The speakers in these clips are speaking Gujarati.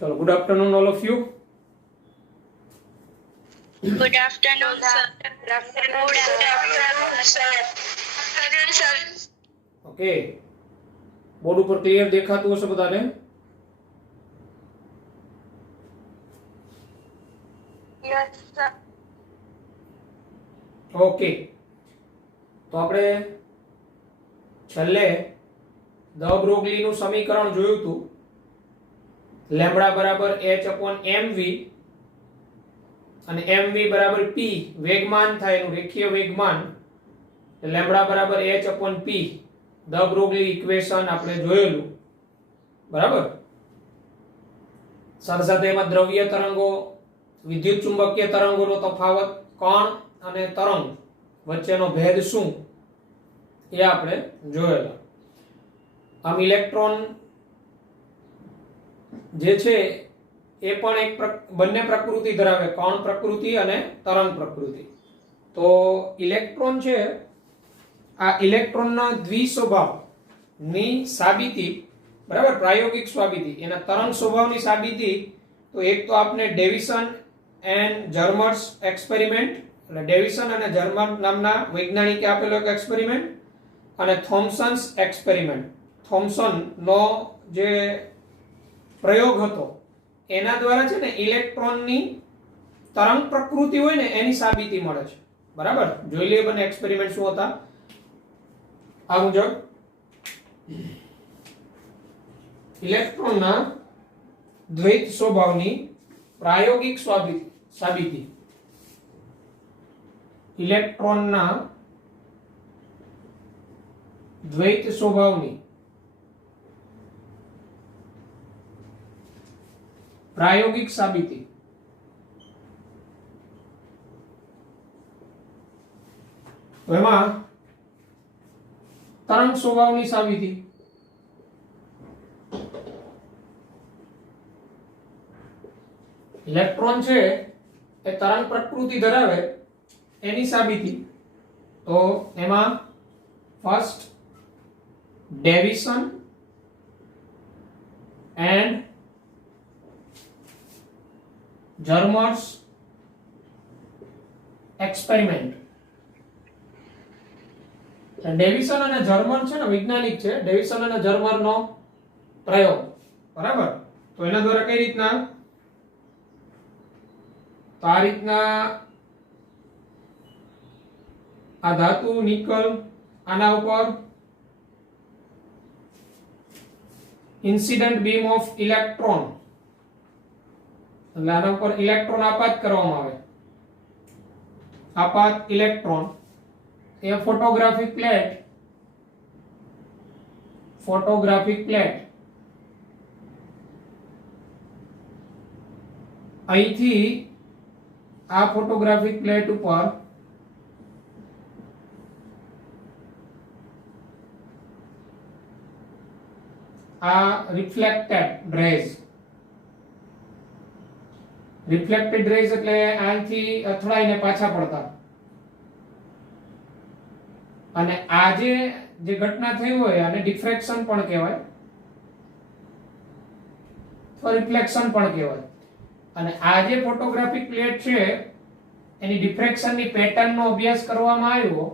ચલો, good afternoon all of you. Good afternoon, sir. Good afternoon, sir. Afternoon, sir. Okay, board ઉપર ક્લિયર દેખાતું હશે બધાને? Yes, sir. ઓકે, તો આપણે છેલ્લે ધ બ્રોગલીનું સમીકરણ જોયું હતું. લેમ્બડા બરાબર h/mv અને mv બરાબર p વેગમાન થાય એનું રેખીય વેગમાન, લેમ્બડા બરાબર h/p ધ બ્રોગલી ઇક્વેશન આપણે જોયેલું, બરાબર. સાથે સાથે એમાં દ્રવ્ય તરંગો, વિદ્યુત ચુંબકીય તરંગોનો તફાવત, કણ અને તરંગ વચ્ચેનો ભેદ શું એ આપણે જોયેલા. આમ ઇલેક્ટ્રોન જે છે એ પણ એક બંને પ્રકૃતિ ધરાવે, કણ પ્રકૃતિ અને તરંગ પ્રકૃતિ. તો ઇલેક્ટ્રોન છે, આ ઇલેક્ટ્રોનના દ્વિસ્વભાવની સાબિતી, બરાબર, પ્રાયોગિક સાબિતી, એના તરંગ સ્વભાવની સાબિતી. તો એક તો આપણે ડેવિસન એન્ડ જર્મર્સ એક્સપેરિમેન્ટ, એટલે ડેવિસન અને જર્મર નામના વૈજ્ઞાનિકે આપેલો એક એક્સપેરિમેન્ટ, અને થોમ્સન્સ એક્સપેરિમેન્ટ, થોમ્સનનો જે પ્રયોગ હતો એના દ્વારા છે ને ઇલેક્ટ્રોનની તરંગ પ્રકૃતિ હોય ને એની સાબિતી મળે છે, બરાબર. જોઈ લઈએ બંને એક્સપેરિમેન્ટ શું હતા. આ મુજબ ઇલેક્ટ્રોનના દ્વૈત સ્વભાવની પ્રાયોગિક સાબિતી. ઇલેક્ટ્રોનના દ્વૈત સ્વભાવની પ્રાયોગિક સાબિતી. એમાં તરંગ સ્વભાવની સાબિતી. ઇલેક્ટ્રોન છે એ તરંગ પ્રકૃતિ ધરાવે એની સાબિતી. તો એમાં first Davisson and Germer's experiment. Davisson અને જર્મર છે ને વૈજ્ઞાનિક છે, ડેવિસન અને જર્મરનો પ્રયોગ, બરાબર. તો એના દ્વારા કઈ રીતના, તો આ રીતના આ ધાતુ નિકલ, આના ઉપર ઇન્સિડન્ટ બીમ ઓફ ઇલેક્ટ્રોન, એટલે આના ઉપર ઇલેક્ટ્રોન આપાત કરવામાં આવે. આપાત ઇલેક્ટ્રોન એ ફોટોગ્રાફિક પ્લેટ, અહીંથી આ ફોટોગ્રાફિક પ્લેટ ઉપર આ રિફ્લેક્ટેડ રેઝ એટલે અહીંથી અથડાઈને પાછા પડતા. અને આ જે ઘટના થઈ હોય આને ડિફ્રેક્શન પણ કહેવાય, તો રિફ્લેક્શન પણ કહેવાય. અને આ જે ફોટોગ્રાફિક પ્લેટ છે એની ડિફ્રેક્શનની પેટર્નનો અભ્યાસ કરવામાં આવ્યો,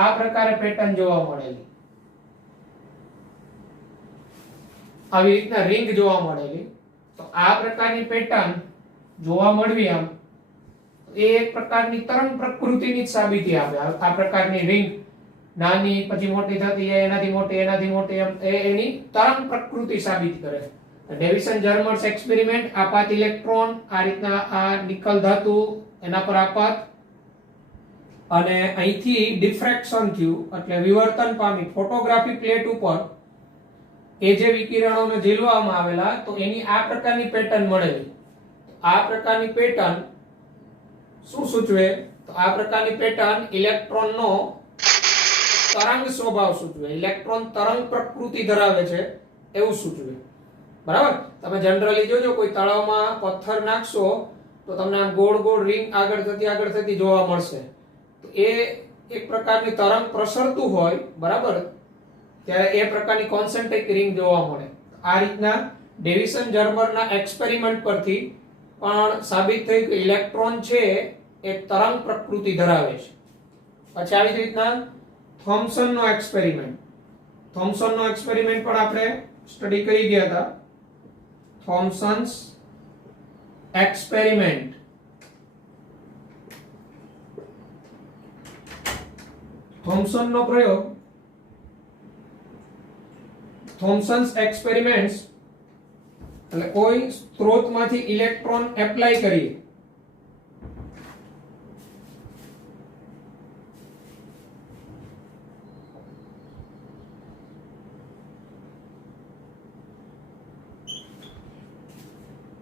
આ પ્રકારે પેટર્ન જોવા મળેલી, આવી રીતના રિંગ જોવા મળેલી. તો આ પ્રકારની પેટર્ન જોવા મળવી આમ એ એક પ્રકારની તરંગ પ્રકૃતિની જ સાબિતી આપે. આ પ્રકારની રિંગ નાની પછી મોટી થતી જાય, એનાથી મોટી એમ એની તરંગ પ્રકૃતિ સાબિત કરે. ડેવિસન જર્મર્સ એક્સપેરિમેન્ટ, આપાત ઇલેક્ટ્રોન, આ રીતના આ નિકલ ધાતુ એના પર આપાત, અને અહીંથી ડિફ્રેક્શન થયું એટલે વિવર્તન પામી ફોટોગ્રાફી પ્લેટ ઉપર એ જે વિકિરણોને ઝીલવામાં આવેલા, તો એની આ પ્રકારની પેટર્ન મળેલી. આ પ્રકારની પેટર્ન શું સૂચવે, તો આ પ્રકારની પેટર્ન ઇલેક્ટ્રોનનો તરંગ સ્વભાવ સૂચવે, ઇલેક્ટ્રોન તરંગ પ્રકૃતિ ધરાવે છે એવું સૂચવે, બરાબર. તમે જનરલી જોજો કોઈ તળાવમાં પથ્થર નાખશો તો તમને આમ ગોળ ગોળ રિંગ આગળ થતી જોવા મળશે. તો એ એક પ્રકારની તરંગ પ્રસરતું હોય, બરાબર, ત્યારે એ પ્રકારની કોન્સેન્ટ્રિક રિંગ જોવા મળે. આ રીતના ડેવિસન જર્મરના એક્સપેરિમેન્ટ પરથી પણ સાબિત થયું કે ઇલેક્ટ્રોન છે એ તરંગ પ્રકૃતિ ધરાવે છે. પછી આવી જ રીતના થોમ્સનનો એક્સપેરિમેન્ટ પણ આપણે સ્ટડી કરી ગયા હતા. થોમ્સન્સ એક્સપેરિમેન્ટ થોમ્સનનો પ્રયોગ થોમ્સન્સ એક્સપેરિમેન્ટ્સ એટલે કોઈ સ્ત્રોતમાંથી ઇલેક્ટ્રોન એપ્લાય કરીએ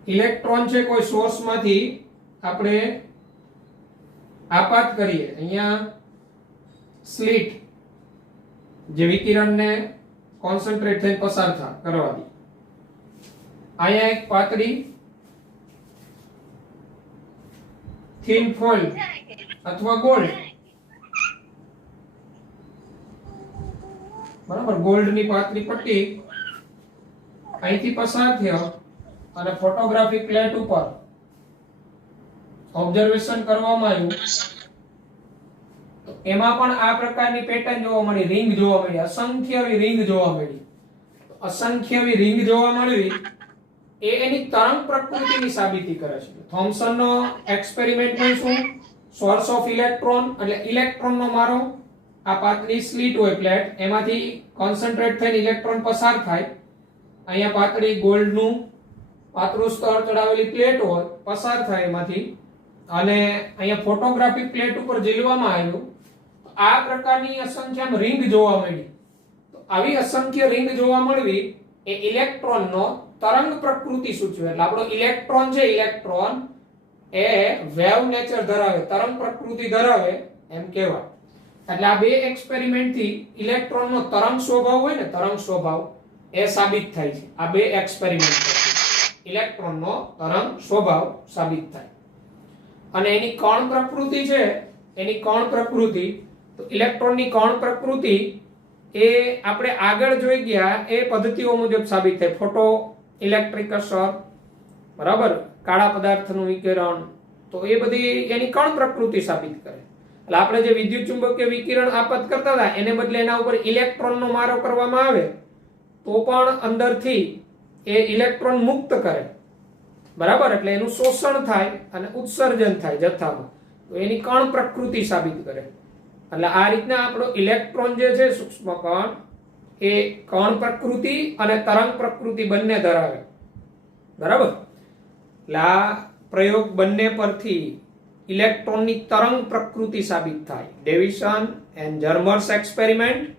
ઇલેક્ટ્રોન છે કોઈ સોર્સમાંથી આપણે આપાત કરીએ. અહીંયા સ્લિટ જે વિકિરણને કોન્સન્ટ્રેટ થઈને પસાર કરવા દે. અહીંયા એક પાતળી થિન ફોઇલ અથવા ગોલ્ડ, બરાબર, ગોલ્ડની પાતળી પટ્ટી અહીંથી પસાર થયો અને ફોટોગ્રાફી પ્લેટ ઉપર ઓબ્ઝર્વેશન કરવામાં આવ્યું તો એમાં પણ આ પ્રકારની પેટર્ન જોવા મળી, રિંગ જોવા મળી, અસંખ્ય રિંગ જોવા મળી. અસંખ્ય રિંગ જોવા મળી એ એની તરંગ પ્રકૃતિની સાબિતી કરે છે. થોમ્સનનો એક્સપેરિમેન્ટમાં શું, સોર્સ ઓફ ઇલેક્ટ્રોન એટલે ઇલેક્ટ્રોનનો મારો આ પાતળી સ્લિટ હોય પ્લેટ, એમાંથી કોન્સન્ટ્રેટ થઈને ઇલેક્ટ્રોન પસાર થાય. અહીંયા પાતળી ગોલ્ડનું પાતળું સ્તર ચડાવેલી પ્લેટ હોય, પસાર થાય એમાંથી, અને અહીંયા ફોટોગ્રાફિક પ્લેટ ઉપર ઝીલવામાં આવ્યું. આ પ્રકારની અસંખ્ય રિંગ જોવા મળી. તો આવી અસંખ્ય રિંગ જોવા મળવી એ ઇલેક્ટ્રોનનો તરંગ પ્રકૃતિ સૂચવે. એટલે આપણો ઇલેક્ટ્રોન છે, ઇલેક્ટ્રોન એ વેવ નેચર ધરાવે, તરંગ પ્રકૃતિ ધરાવે એમ કહેવાય. એટલે આ બે એક્સપેરિમેન્ટ થી ઇલેક્ટ્રોનનો તરંગ સ્વભાવ હોય ને, તરંગ સ્વભાવ એ સાબિત થાય છે. આ બે એક્સપેરિમેન્ટ પરથી ઇલેક્ટ્રોનનો તરંગ સ્વભાવ સાબિત થાય. અને એની કણ પ્રકૃતિ છે, એની કણ પ્રકૃતિ, તો ઇલેક્ટ્રોનની કણ પ્રકૃતિ એ આપણે આગળ જોઈ ગયા એ પદ્ધતિઓ મુજબ સાબિત થાય. ફોટો ઇલેક્ટ્રિક અસર, બરાબર, કાળા પદાર્થનું વિકિરણ, તો એ બધી એની કણ પ્રકૃતિ સાબિત કરે. એટલે આપણે જે વિદ્યુત ચુંબકીય વિકિરણ આપાત કરતા હતા એને બદલે એના ઉપર ઇલેક્ટ્રોનનો મારો કરવામાં આવે તો પણ અંદરથી એ ઇલેક્ટ્રોન મુક્ત કરે, બરાબર, એટલે એનું શોષણ થાય અને ઉત્સર્જન થાય જથ્થામાં, તો એની કણ પ્રકૃતિ સાબિત કરે. એટલે આ રીતના આપણો ઇલેક્ટ્રોન જે છે સૂક્ષ્મ કણ એ કણ પ્રકૃતિ અને તરંગ પ્રકૃતિ બંને ધરાવે, બરાબર. એટલે આ પ્રયોગ બંને પરથી ઇલેક્ટ્રોનની તરંગ પ્રકૃતિ સાબિત થાય. Davisson and Germer's experiment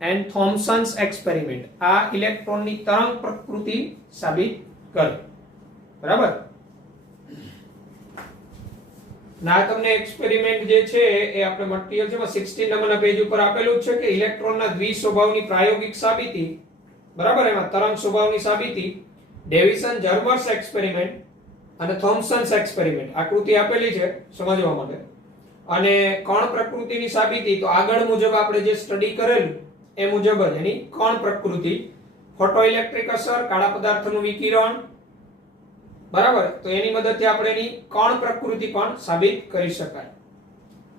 and Thomson's experiment આ ઇલેક્ટ્રોનની તરંગ પ્રકૃતિ સાબિત કરે, બરાબર. ના તમને એક્સપેરિમેન્ટ જે છે એ આપણે મટીરીયલ છે 16 નંબરના પેજ ઉપર આપેલું છે કે ઇલેક્ટ્રોનના દ્વિ સ્વભાવની પ્રાયોગિક સાબિતી, બરાબર, એમાં તરંગ સ્વભાવની સાબિતી ડેવિસન જર્મર્સ એક્સપેરિમેન્ટ અને થોમ્સન્સ એક્સપેરિમેન્ટ આકૃતિ આપેલી છે સમજવા માટે. અને કણ પ્રકૃતિની સાબિતી તો આગળ મુજબ આપણે જે સ્ટડી કરેલું એ મુજબ જ એની કણ પ્રકૃતિ, ફોટો ઇલેક્ટ્રિક અસર, કાળા પદાર્થનું વિકિરણ, બરાબર, તો એની મદદથી આપણે એની કણ પ્રકૃતિ પણ સાબિત કરી શકાય.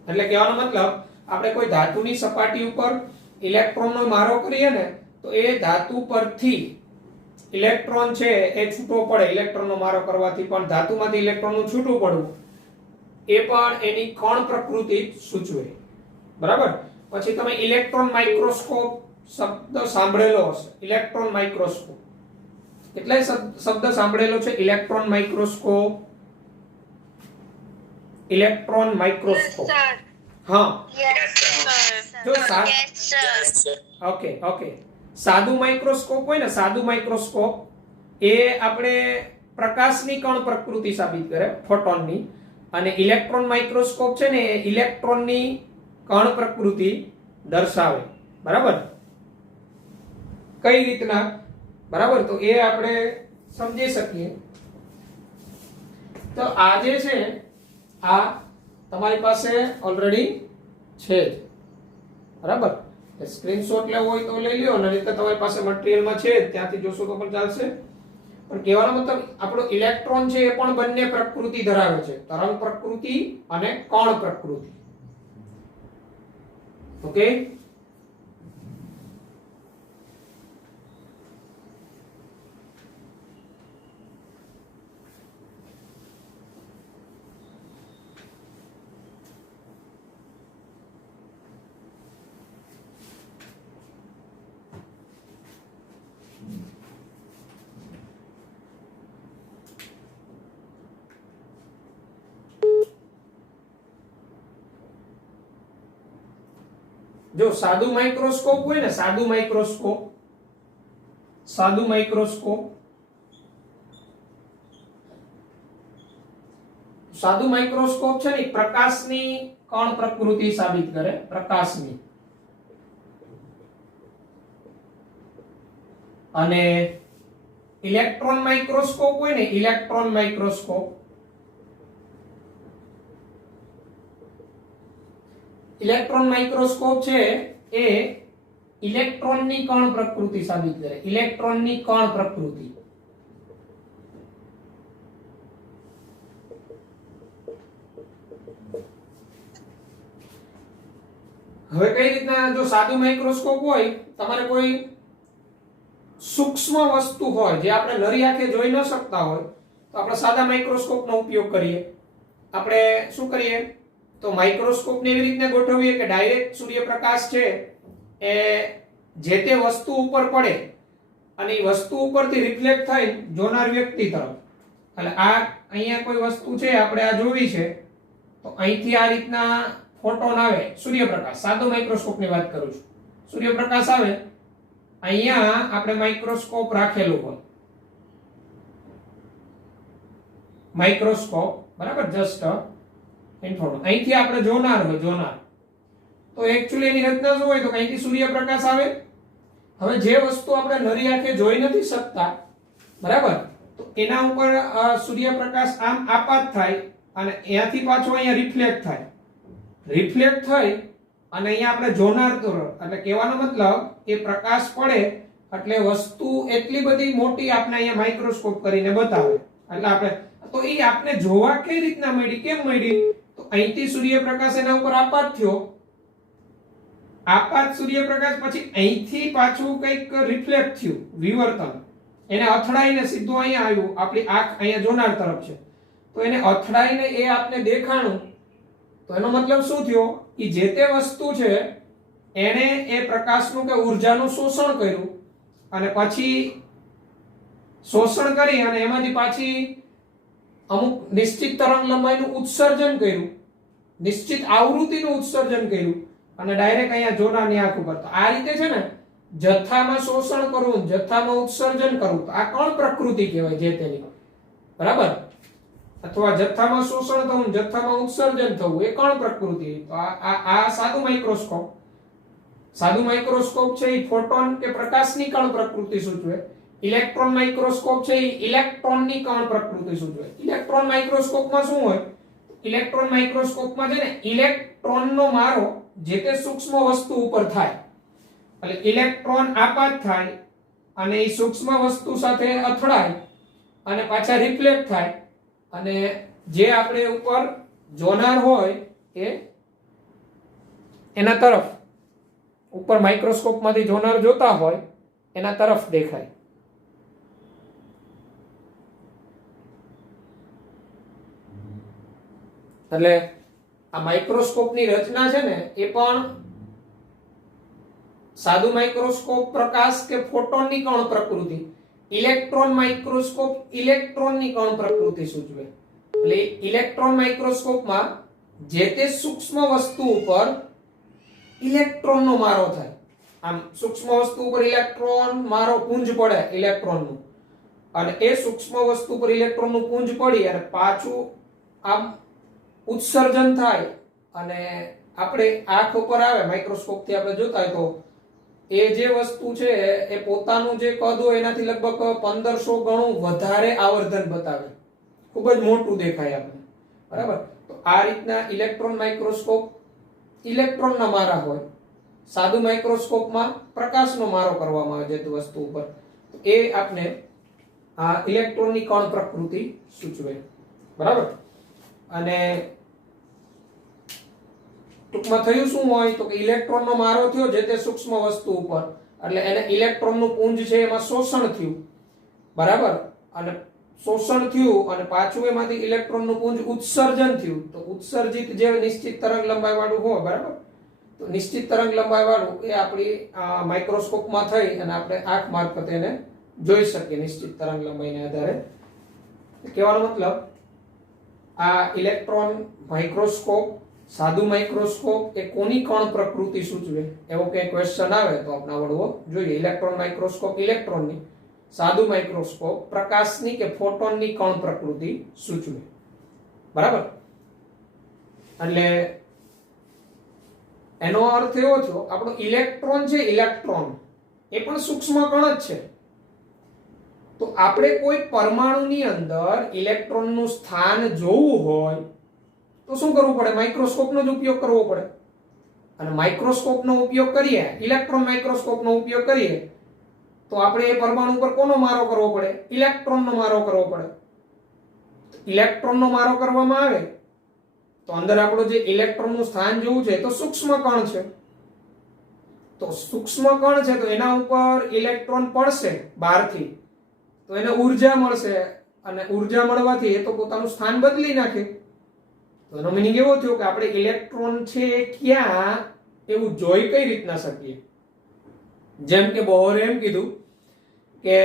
એટલે કહેવાનો મતલબ આપણે કોઈ ધાતુની સપાટી ઉપર ઇલેક્ટ્રોનનો મારો કરીએ ને તો એ ધાતુ પરથી ઇલેક્ટ્રોન છે એ છૂટો પડે. ઇલેક્ટ્રોનનો મારો કરવાથી પણ ધાતુમાંથી ઇલેક્ટ્રોનનું છૂટું પડવું એ પણ એની કણ પ્રકૃતિ સૂચવે, બરાબર. પછી તમે ઇલેક્ટ્રોન માઇક્રોસ્કોપ શબ્દ સાંભળેલો હશે. ઇલેક્ટ્રોન માઇક્રોસ્કોપ એટલે શબ્દ સાંભળેલો છે, ઇલેક્ટ્રોન માઇક્રોસ્કોપ, ઇલેક્ટ્રોન માઇક્રોસ્કોપ. હા, જો ઓકે ઓકે સાદું માઇક્રોસ્કોપ હોય ને, સાદું માઇક્રોસ્કોપ એ આપણે પ્રકાશની કણ પ્રકૃતિ સાબિત કરે, ફોટોનની. અને ઇલેક્ટ્રોન માઇક્રોસ્કોપ છે ને એ ઇલેક્ટ્રોનની કણ પ્રકૃતિ દર્શાવે, બરાબર. કઈ રીતના, બરાબર, તો એ આપણે સમજી શકીએ. તો આ જે છે આ તમારી પાસે ઓલરેડી છે, બરાબર. સ્ક્રીનશોટ લેવો હોય તો લઈ લ્યો, અને તમારી પાસે મટીરીયલમાં છે ત્યાંથી જોશો તો પણ ચાલશે. પણ કહેવાનો મતલબ આપણો ઇલેક્ટ્રોન છે એ પણ બંને પ્રકૃતિ ધરાવે છે, તરંગ પ્રકૃતિ અને કણ પ્રકૃતિ. ઓકે. જો સાદું માઇક્રોસ્કોપ હોય ને, સાદું માઇક્રોસ્કોપ છે ને પ્રકાશની કણ પ્રકૃતિ સાબિત કરે, પ્રકાશની. અને ઇલેક્ટ્રોન માઇક્રોસ્કોપ હોય ને, ઇલેક્ટ્રોન માઇક્રોસ્કોપ છે એ ઇલેક્ટ્રોનની કણ પ્રકૃતિ સાબિત કરે, ઇલેક્ટ્રોનની કણ પ્રકૃતિ. હવે કઈ રીતના, જો સાદું માઇક્રોસ્કોપ હોય, તમારે કોઈ સૂક્ષ્મ વસ્તુ હોય જે આપણે નરી આંખે જોઈ ન શકતા હોય, તો આપણે સાદા માઇક્રોસ્કોપનો ઉપયોગ કરીએ. આપણે શું કરીએ તો માઇક્રોસ્કોપને એવી રીતના ગોઠવીએ કે ડાયરેક્ટ સૂર્યપ્રકાશ છે એ જે તે વસ્તુ ઉપર પડે અને એ વસ્તુ ઉપરથી રિફ્લેક્ટ થઈ જોનાર વ્યક્તિ તરફ. એટલે આ અહીંયા કોઈ વસ્તુ છે, આપણે આ જોવી છે, તો અહીંથી આ રીતના ફોટોન આવે, સૂર્યપ્રકાશ, સાદો માઇક્રોસ્કોપની વાત કરું છું. સૂર્યપ્રકાશ આવે, અહીંયા આપણે માઇક્રોસ્કોપ રાખેલું હોય, માઇક્રોસ્કોપ, બરાબર, જસ્ટ ઇન્ફોર્મ. અહીંથી આપણે જોનાર હોય, જોનાર. તો એક્ચ્યુઅલી એની રચના શું હોય તો અહીંથી સૂર્યપ્રકાશ આવે. હવે જે વસ્તુ આપણે નરી આંખે જોઈ નથી શકતા, બરાબર, તો એના ઉપર સૂર્યપ્રકાશ આમ આપાત થાય અને અહીંયાથી પાછો અહીંયા રિફ્લેક્ટ થાય, રિફ્લેક્ટ થઈ અને અહીંયા આપણે જોનાર તરફ. એટલે કહેવાનો મતલબ એ પ્રકાશ પડે એટલે વસ્તુ એટલી બધી મોટી આપણે અહીંયા માઇક્રોસ્કોપ કરીને બતાવે. એટલે આપણે તો એ આપણે જોવા કઈ રીતના મળી, કેમ મળી, તો અહીંથી સૂર્યપ્રકાશ એના ઉપર આપાત થયો, આપાત સૂર્યપ્રકાશ પછી અહીંથી પાછું કંઈક રિફ્લેક્ટ થયું, વિવર્તન, એને અથડાઈને સીધું અહીંયા આવ્યું, આપણી આંખ અહીંયા જોનાર તરફ છે, તો એને અથડાઈને એ આપને દેખાણું. તો એનો મતલબ શું થયો કે જે તે વસ્તુ છે એને એ પ્રકાશનું કે ઉર્જાનું શોષણ કર્યું અને પછી શોષણ કરી અને એમાંથી પાછી અમુક નિશ્ચિત તરંગ લંબાઈનું ઉત્સર્જન કર્યું, નિશ્ચિત આવૃત્તિનું ઉત્સર્જન કર્યું અને ડાયરેક્ટ અહીંયા જોનારની આંખ ઉપર. તો આ રીતે છે ને જથ્થામાં શોષણ કરવું, જથ્થામાં ઉત્સર્જન કરવું, તો આ કણ પ્રકૃતિ કહેવાય જે તેની, બરાબર. અથવા જથ્થામાં શોષણ થવું, જથ્થામાં ઉત્સર્જન થવું, એ કણ પ્રકૃતિ. તો આ સાદું માઇક્રોસ્કોપ, સાદું માઇક્રોસ્કોપ છે એ ફોટોન કે પ્રકાશની કણ પ્રકૃતિ સૂચવે. ઇલેક્ટ્રોન માઇક્રોસ્કોપ છે એ ઇલેક્ટ્રોનની કણ પ્રકૃતિ સૂચવે. ઇલેક્ટ્રોન માઇક્રોસ્કોપમાં શું હોય, ઇલેક્ટ્રોન માઇક્રોસ્કોપમાં છે ને ઇલેક્ટ્રોનનો મારો જે તે સૂક્ષ્મ વસ્તુ ઉપર થાય. એટલે ઇલેક્ટ્રોન આપાત થાય અને એ સૂક્ષ્મ વસ્તુ સાથે અથડાય અને પાછા રિફ્લેક્ટ થાય અને જે આપણે ઉપર જોનાર હોય એ એના તરફ, ઉપર માઇક્રોસ્કોપમાંથી જોનાર જોતા હોય એના તરફ દેખાય. એટલે આ માઇક્રોસ્કોપની રચના છે ને એ પણ સાદું માઇક્રોસ્કોપ પ્રકાશ કે ફોટોનની કણ પ્રકૃતિ, ઇલેક્ટ્રોન માઇક્રોસ્કોપ ઇલેક્ટ્રોનની કણ પ્રકૃતિ સૂચવે. એટલે ઇલેક્ટ્રોન માઇક્રોસ્કોપમાં જે તે સૂક્ષ્મ વસ્તુ ઉપર ઇલેક્ટ્રોનનો મારો થાય. આમ સૂક્ષ્મ વસ્તુ ઉપર ઇલેક્ટ્રોન મારો પુંજ પડે ઇલેક્ટ્રોનનું, અને એ સૂક્ષ્મ વસ્તુ પર ઇલેક્ટ્રોનનું પુંજ પડી અને પાછું આમ ઉત્સર્જન થાય અને આપણે આંખ ઉપર આવે, માઇક્રોસ્કોપથી આપણે જોતા હોય તો એ જે વસ્તુ છે એ પોતાનું જે કદ હોય એનાથી લગભગ 1500 ગણું વધારે આવર્ધન બતાવે, ખૂબ જ મોટું દેખાય આપણે, બરાબર. તો આ રીતના ઇલેક્ટ્રોન માઇક્રોસ્કોપ ઇલેક્ટ્રોનના મારા હોય, સાદું માઇક્રોસ્કોપમાં પ્રકાશનો મારો કરવામાં આવે જે વસ્તુ ઉપર, એ આપણે આ ઇલેક્ટ્રોનની કણ પ્રકૃતિ સૂચવે. બરાબર. અને ટૂંકમાં થયું શું હોય તો કે ઇલેક્ટ્રોનનો મારો થયો જે તે સૂક્ષ્મ વસ્તુ ઉપર, એટલે એને ઇલેક્ટ્રોનનું પુંજ છે એમાં શોષણ થયું. બરાબર. અને શોષણ થયું અને પાછું એમાંથી ઇલેક્ટ્રોનનું પુંજ ઉત્સર્જન થયું. તો ઉત્સર્જિત જે નિશ્ચિત તરંગ લંબાઈ વાળું હોય, બરાબર, તો નિશ્ચિત તરંગ લંબાઈ વાળું એ આપણી માઇક્રોસ્કોપમાં થઈ અને આપણે આંખ મારફતે એને જોઈ શકીએ નિશ્ચિત તરંગ લંબાઈને આધારે. કહેવાનો મતલબ આ ઇલેક્ટ્રોન માઇક્રોસ્કોપ, સાદું માઇક્રોસ્કોપ એ કોની કણ પ્રકૃતિ સૂચવે એવો કે ક્વેશ્ચન આવે તો આપણે આવડવો જોઈએ. ઇલેક્ટ્રોન માઇક્રોસ્કોપ ઇલેક્ટ્રોનની, સાદું માઇક્રોસ્કોપ પ્રકાશની કે ફોટોનની કણ પ્રકૃતિ સૂચવે. બરાબર. એટલે એનો અર્થ એવો થયો આપણો ઇલેક્ટ્રોન છે, ઇલેક્ટ્રોન એ પણ સૂક્ષ્મ કણ જ છે. તો આપણે કોઈ પરમાણુની અંદર ઇલેક્ટ્રોનનું સ્થાન જોવું હોય તો શું કરવું પડે? માઇક્રોસ્કોપનો જ ઉપયોગ કરવો પડે. અને માઇક્રોસ્કોપનો ઉપયોગ કરીએ, ઇલેક્ટ્રોન માઇક્રોસ્કોપનો ઉપયોગ કરીએ તો આપણે એ પરમાણુ પર કોનો મારો કરવો પડે? ઇલેક્ટ્રોનનો મારો કરવો પડે. ઇલેક્ટ્રોનનો મારો કરવામાં આવે તો અંદર આપણો જે ઇલેક્ટ્રોનનું સ્થાન જોવું છે તો સૂક્ષ્મ કણ છે. તો સૂક્ષ્મ કણ છે તો એના ઉપર ઇલેક્ટ્રોન પડશે બહારથી તો એને ઉર્જા મળશે, અને ઉર્જા મળવાથી એ તો પોતાનું સ્થાન બદલી નાખે. તો એનો મીનિંગ એવો થયો કે આપણે ઇલેક્ટ્રોન છે ક્યાં એવું જોઈ કઈ રીતના શકીએ? જેમ કે બોહરે એમ કીધું કે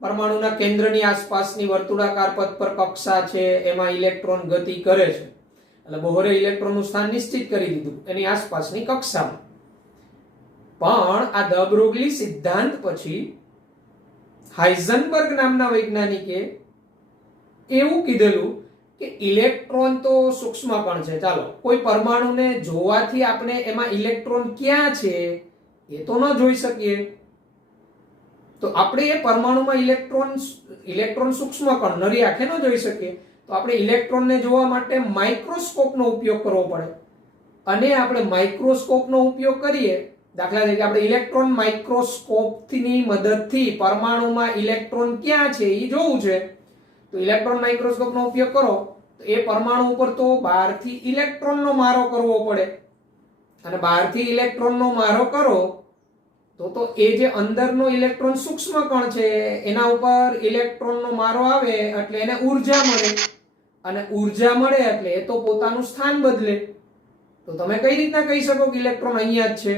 પરમાણુના કેન્દ્રની આસપાસની વર્તુળાકાર પથ પર કક્ષા છે એમાં ઇલેક્ટ્રોન ગતિ કરે છે. એટલે બોહરે ઇલેક્ટ્રોનનું સ્થાન નિશ્ચિત કરી દીધું એની આસપાસની કક્ષામાં. પણ આ દ બ્રોગલી સિદ્ધાંત પછી હાઇઝનબર્ગ નામના વૈજ્ઞાનિકે એવું કીધેલું કે ઇલેક્ટ્રોન તો સૂક્ષ્મ કણ છે, ચાલો કોઈ પરમાણુને જોવાથી આપણે એમાં ઇલેક્ટ્રોન ક્યાં છે એ તો ન જોઈ શકીએ. તો આપણે એ પરમાણુમાં ઇલેક્ટ્રોન સૂક્ષ્મ કણ નરી આંખે ન જોઈ શકીએ. તો આપણે ઇલેક્ટ્રોનને જોવા માટે માઇક્રોસ્કોપનો ઉપયોગ કરવો પડે. અને આપણે માઇક્રોસ્કોપનો ઉપયોગ કરીએ, દાખલા તરીકે આપણે ઇલેક્ટ્રોન માઇક્રોસ્કોપની મદદથી પરમાણુમાં ઇલેક્ટ્રોન ક્યાં છે એ જોવું છે. તો ઇલેક્ટ્રોન માઇક્રોસ્કોપનો ઉપયોગ કરો તો એ પરમાણુ ઉપર તો બહારથી ઇલેક્ટ્રોનનો મારો કરવો પડે. અને બહારથી ઇલેક્ટ્રોનનો મારો કરો તો એ જે અંદરનો ઇલેક્ટ્રોન સૂક્ષ્મ કણ છે એના ઉપર ઇલેક્ટ્રોનનો મારો આવે એટલે એને ઉર્જા મળે, અને ઉર્જા મળે એટલે એ તો પોતાનું સ્થાન બદલે. તો તમે કઈ રીતના કહી શકો કે ઇલેક્ટ્રોન અહીંયા જ છે?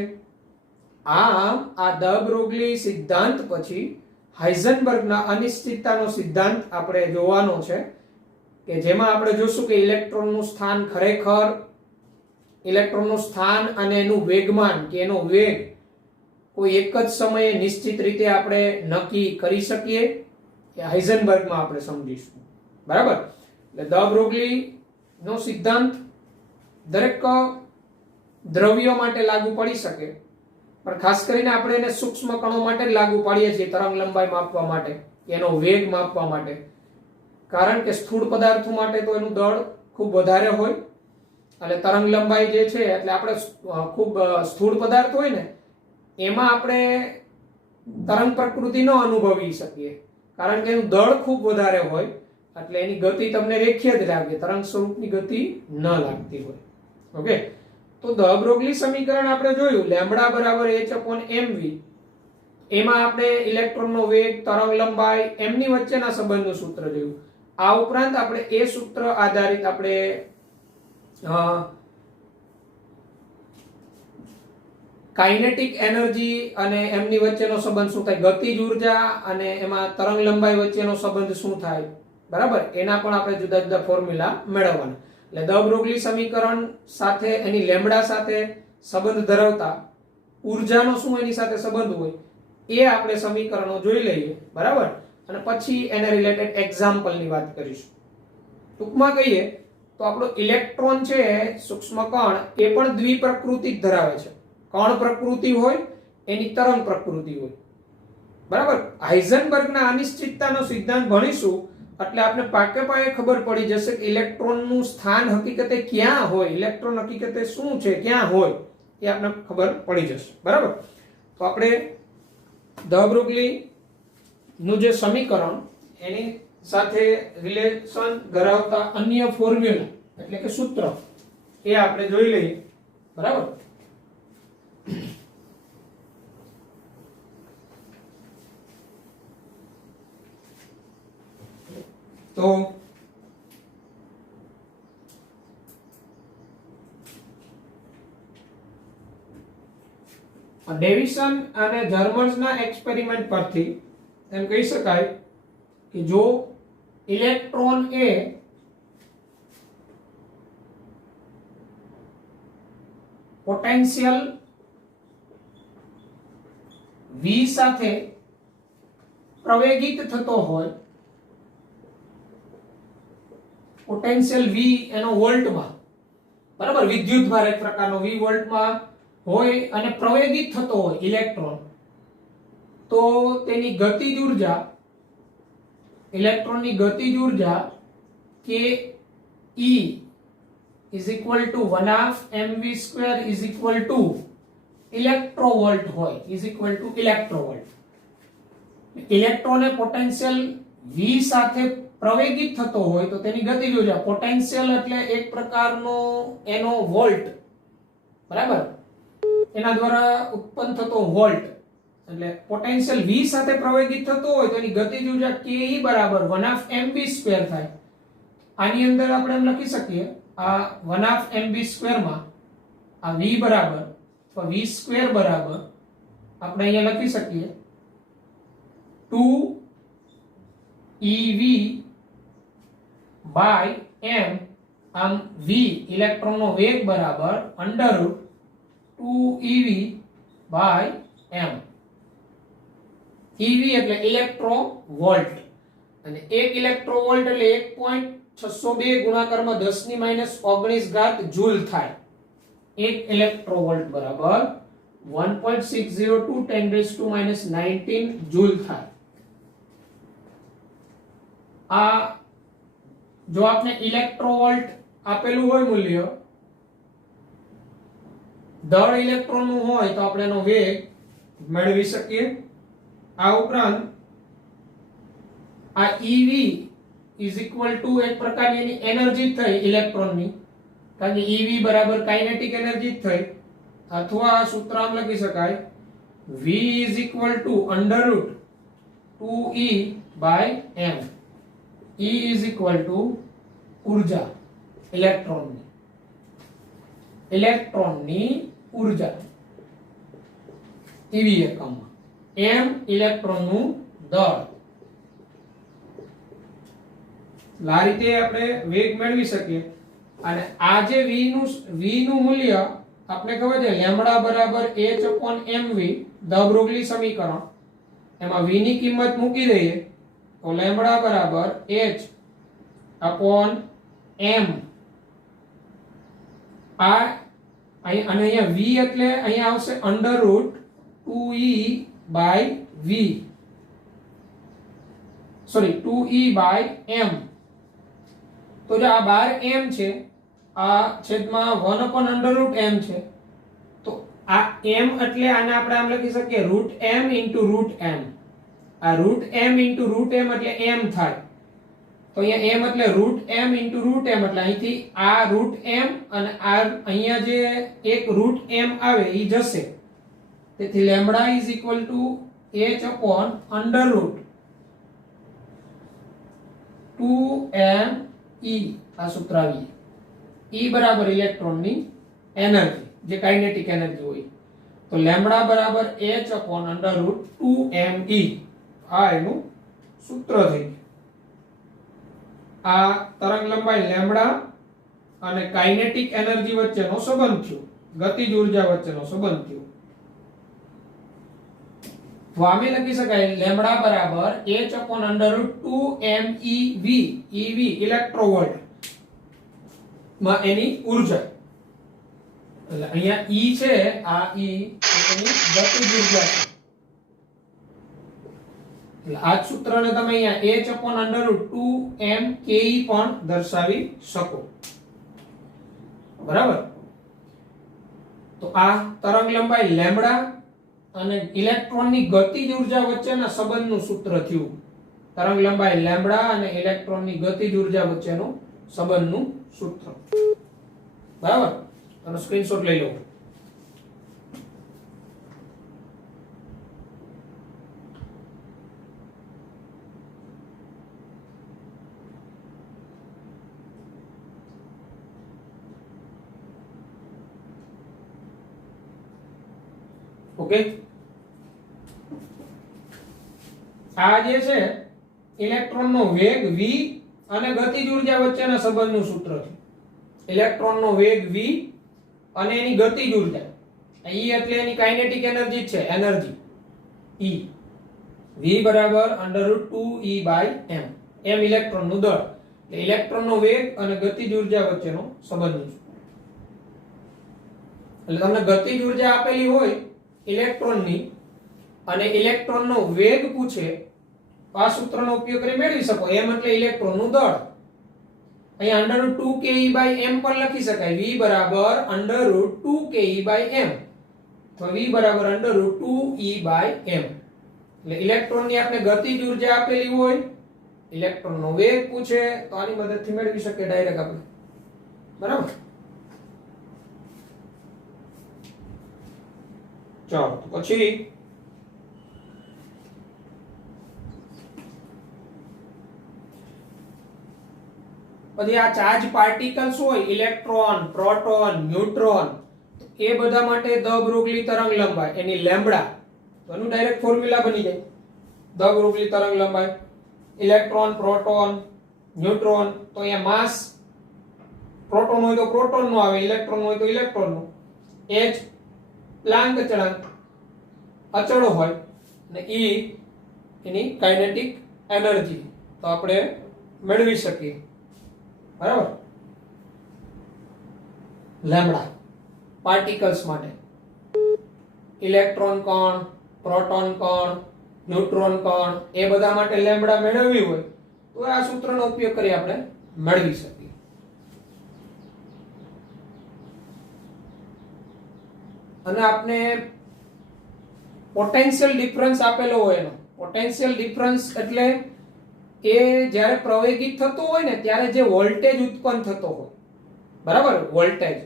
આમ આ દ બ્રોગલી સિદ્ધાંત પછી હાઇઝનબર્ગના અનિશ્ચિતતાનો સિદ્ધાંત આપણે જોવાનો છે, કે જેમાં આપણે જોશું કે ઇલેક્ટ્રોનનું સ્થાન ખરેખર ઇલેક્ટ્રોનનું સ્થાન અને એનું વેગમાન કે એનો વેગ કોઈ એક જ સમયે નિશ્ચિત રીતે આપણે નક્કી કરી શકીએ કે હાઇઝનબર્ગમાં આપણે સમજીશું. બરાબર. એટલે દ બ્રોગલી નો સિદ્ધાંત દરેક દ્રવ્યો માટે લાગુ પડી શકે, પણ ખાસ કરીને આપણે એને સૂક્ષ્મ કણો માટે જ લાગુ પાડીએ છીએ, તરંગ લંબાઈ માપવા માટે, એનો વેગ માપવા માટે. કારણ કે સ્થૂળ પદાર્થો માટે તો એનું દળ ખૂબ વધારે હોય, એટલે તરંગ લંબાઈ જે છે એટલે આપણે ખૂબ સ્થૂળ પદાર્થ હોય ને એમાં આપણે તરંગ પ્રકૃતિ ન અનુભવી શકીએ, કારણ કે એનું દળ ખૂબ વધારે હોય, એટલે એની ગતિ તમને રેખીય જ લાગે, તરંગ સ્વરૂપની ગતિ ન લાગતી હોય. ઓકે. તો દ બ્રોગલી સમીકરણ આપણે જોયું, લેમ્બડા બરાબર h/mv. એમાં આપણે ઇલેક્ટ્રોનનો વેગ, તરંગ લંબાઈ એમની વચ્ચેના સંબંધનું સૂત્ર જોયું. આ ઉપરાંત આપણે એ સૂત્ર આધારિત આપણે કાઇનેટિક એનર્જી અને એમની વચ્ચેનો સંબંધ શું થાય, ગતિજ ઉર્જા અને એમાં તરંગ લંબાઈ વચ્ચેનો સંબંધ શું થાય, બરાબર, એના પણ આપણે જુદા જુદા ફોર્મ્યુલા મેળવવાના. એટલે દ બ્રોગલી સમીકરણ સાથે એની લેમ્બડા સાથે સંબંધ ધરાવતા ઉર્જાનો શું એની સાથે સંબંધ હોય એ આપણે સમીકરણો જોઈ લઈએ. બરાબર. અને પછી એને રિલેટેડ એક્ઝામ્પલની વાત કરીશું. ટૂંકમાં કહીએ તો આપણો ઇલેક્ટ્રોન છે સૂક્ષ્મ કણ એ પણ દ્વિપ્રકૃતિ ધરાવે છે. કણ પ્રકૃતિ હોય, એની તરંગ પ્રકૃતિ હોય. બરાબર. હાઇઝનબર્ગના અનિશ્ચિતતાનો સિદ્ધાંત ભણીશું એટલે આપણે પાકે પાયે ખબર પડી જશે કે ઇલેક્ટ્રોનનું સ્થાન હકીકતે ક્યાં હોય, ઇલેક્ટ્રોન હકીકતે શું છે, ક્યાં હોય એ આપણે ખબર પડી જશે. બરાબર. તો આપણે દ બ્રોગલી નું જે સમીકરણ એની સાથે રિલેશન ધરાવતા અન્ય ફોર્મ્યુલા એટલે કે સૂત્ર એ આપણે જોઈ લઈએ. બરાબર. તો ડેવિસન અને જર્મન્સના એક્સપેરિમેન્ટ પરથી એમ કહી શકાય કે જો ઇલેક્ટ્રોન એ પોટેન્શિયલ V સાથે પ્રવેગિત થતો હોય, પોટેન્શિયલ V એનો વોલ્ટમાં, બરાબર, વિદ્યુત ભાર એક પ્રકારનો V વોલ્ટમાં હોય અને પ્રવેગિત થતો હોય ઇલેક્ટ્રોન, તો તેની ગતિજ ઉર્જા, ઇલેક્ટ્રોનની ગતિજ ઉર્જા કે E is equal to 1/2 mv square is equal to ઇલેક્ટ્રોવોલ્ટ હોય, is equal to electronvolt. Electron એ પોટેન્શિયલ V સાથે પ્રવેગિત થતો હોય તો તેની ગતિજ ઉર્જા, પોટેન્શિયલ એટલે એક પ્રકારનો એનો વોલ્ટ, બરાબર, એના દ્વારા ઉત્પન્ન થતો વોલ્ટ, એટલે પોટેન્શિયલ V સાથે પ્રવેગિત થતો હોય તો એની ગતિજ ઉર્જા ke બરાબર 1/2 mv સ્ક્વેર થાય. આની અંદર આપણે એમ લખી શકીએ આ 1/2 mv સ્ક્વેર માં આ V બરાબર અથવા V સ્ક્વેર બરાબર આપણે અહીંયા લખી શકીએ 2ev બાય m. આમ V ઇલેક્ટ્રોનનો વેગ બરાબર √2ev બાય m. ev એટલે ઇલેક્ટ્રોવોલ્ટ અને 1 ઇલેક્ટ્રોવોલ્ટ એટલે 1.602 ગુણાકારમાં 10⁻19 ઘાત જૂલ થાય. 1 ઇલેક્ટ્રોવોલ્ટ બરાબર 1.602 10⁻19 જૂલ થાય. આ જો આપણે ઇલેક્ટ્રોવોલ્ટ આપેલું હોય મૂલ્ય, દળ ઇલેક્ટ્રોન નું હોય તો આપણે એનો વેગ મેળવી શકીએ. આ ઉપરાંત આ ev is equal to એક પ્રકારની એની એનર્જી થઈ ઇલેક્ટ્રોનની, કારણ કે ev બરાબર કાઇનેટિક એનર્જી થઈ, અથવા આ સૂત્ર આમ લખી શકાય v is equal to √2e by m. E is equal to ઉર્જા ઇલેક્ટ્રોનની ઉર્જા ev એકમમાં, m ઇલેક્ટ્રોનનું દળ. આ રીતે આપણે વેગ મેળવી શકીએ. અને આ જે v નું મૂલ્ય આપણે ખબર છે લેમ્બડા બરાબર h/mv, દ બ્રોગલી સમીકરણ, એમાં v ની કિંમત મૂકી દઈએ તો લેમ્બડા બરાબર h/m. આ અને અહીંયા v એટલે અહીંયા આવશે √2e by v, sorry 2e by m. તો જો આ 12 m છે, આ છેદમાં 1/√m છે, તો આ m એટલે આને આપણે આમ લખી શકીએ √m * √m. આ √m * √m એટલે m થાય, તો અહીંયા m એટલે √m * √m એટલે અહીંથી આ √m અને આ અહીંયા જે એક √m આવે ઈ જશે, તેથી lambda is equal two h/√2me. આ સૂત્ર આવી, E બરાબર ઇલેક્ટ્રોનની એનર્જી, જે કાઇનેટિક એનર્જી હોય, તો લેમ્બડા બરાબર h/√2me. આ એનું સૂત્ર થઈ ગયું. આ તરંગ લંબાઈ લેમ્બડા અને કાઇનેટિક એનર્જી વચ્ચેનો સંબંધ થયો, ગતિજ ઉર્જા વચ્ચેનો સંબંધ થયો. તો આમે લખી શકાય લેમ્બડા બરાબર h/√2mev, ev ઇલેક્ટ્રોવોલ્ટ માં એની ઉર્જા, એટલે અહીંયા E છે, આ E એની ગતિજ ઉર્જા છે. એટલે આ સૂત્રને તમે અહીંયા h/√2mke પણ દર્શાવી શકો. બરાબર. તો આ તરંગ લંબાઈ લેમ્બડા અને ઇલેક્ટ્રોનની ગતિજ ઉર્જા વચ્ચેના સંબંધનું સૂત્ર થયું. તરંગ લંબાઈ લેમ્બડા અને ઇલેક્ટ્રોનની ગતિજ ઉર્જા વચ્ચેનો સંબંધનું સૂત્ર. બરાબર, આનો સ્ક્રીનશોટ લઈ લો. ઓકે, આ જે છે ઇલેક્ટ્રોનનો વેગ v અને ગતિજ ઉર્જા વચ્ચેના સંબંધનું સૂત્ર છે. ઇલેક્ટ્રોનનો વેગ v અને એની ગતિજ ઉર્જા, E એટલે એની કાઇનેટિક એનર્જી છે, એનર્જી E. v બરાબર √2e/m, m ઇલેક્ટ્રોનનું દળ. એટલે ઇલેક્ટ્રોનનો વેગ અને ગતિજ ઉર્જા વચ્ચેનો સંબંધ છે. એટલે તમને ગતિજ ઉર્જા આપેલી હોય ઇલેક્ટ્રોનની અને ઇલેક્ટ્રોનનો વેગ પૂછે, આ સૂત્રનો ઉપયોગ કરી મેળવી શકો. m એટલે ઇલેક્ટ્રોનનું દળ. અહીંયા √2ke/m પણ લખી શકાય. v બરાબર √2ke/m, તો v બરાબર √2e/m. એટલે ઇલેક્ટ્રોનની આપણે ગતિજ ઉર્જા આપેલી હોય, ઇલેક્ટ્રોનનો વેગ પૂછે, તો આની મદદથી મેળવી શકીએ ડાયરેક્ટ આપણે. બરાબર, ચાલો તો પછી આ ચાર્જ પાર્ટિકલ્સ હોય, ઇલેક્ટ્રોન, પ્રોટોન, ન્યુટ્રોન, એ બધા માટે દ બ્રોગલી તરંગ લંબાઈ એની લેમ્બડા, તો એનું ડાયરેક્ટ ફોર્મ્યુલા બની જાય. દ બ્રોગલી તરંગ લંબાઈ ઇલેક્ટ્રોન, પ્રોટોન, ન્યુટ્રોન, તો અહીંયા માસ પ્રોટોન હોય તો પ્રોટોન નો આવે, ઇલેક્ટ્રોન હોય તો ઇલેક્ટ્રોન નો. h પ્લાન્ક અચળાંક અચળ હોય અને E એની કાઇનેટિક એનર્જી, તો આપણે મેળવી શકીએ. બરાબર, લેમ્બડા પાર્ટિકલ્સ માટે, ઇલેક્ટ્રોન કણ, પ્રોટોન કણ, ન્યુટ્રોન કણ, એ બધા માટે લેમ્બડા મેળવવી હોય તો આ સૂત્રનો ઉપયોગ કરી આપણે મેળવી શકીએ. અને આપણે પોટેન્શિયલ ડિફરન્સ આપેલો હોય, એનો પોટેન્શિયલ ડિફરન્સ એટલે એ જ્યારે પ્રવેગિત થતો હોય ને ત્યારે જે વોલ્ટેજ ઉત્પન્ન થતો હોય, બરાબર, વોલ્ટેજ,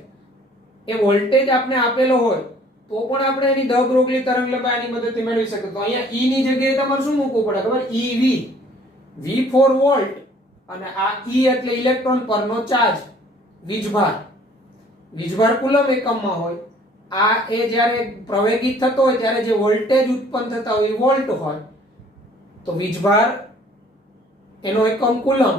એ વોલ્ટેજ આપણે આપેલો હોય તો પણ આપણે એની દ બ્રોગલી તરંગ લંબાઈની મદદથી મેળવી શકીએ. તો અહીંયા E ની જગ્યાએ તમારે શું મૂકવું પડે ખબર? EV, V ફોર વોલ્ટ, અને આ E એટલે ઇલેક્ટ્રોન પરનો ચાર્જ, વીજભાર. વીજભાર કુલમ એકમમાં હોય. આ એ જ્યારે પ્રવેગિત થતો હોય ત્યારે જે વોલ્ટેજ ઉત્પન્ન થતા હોય એ વોલ્ટ હોય, તો વીજભાર એનો એકમ કુલમ,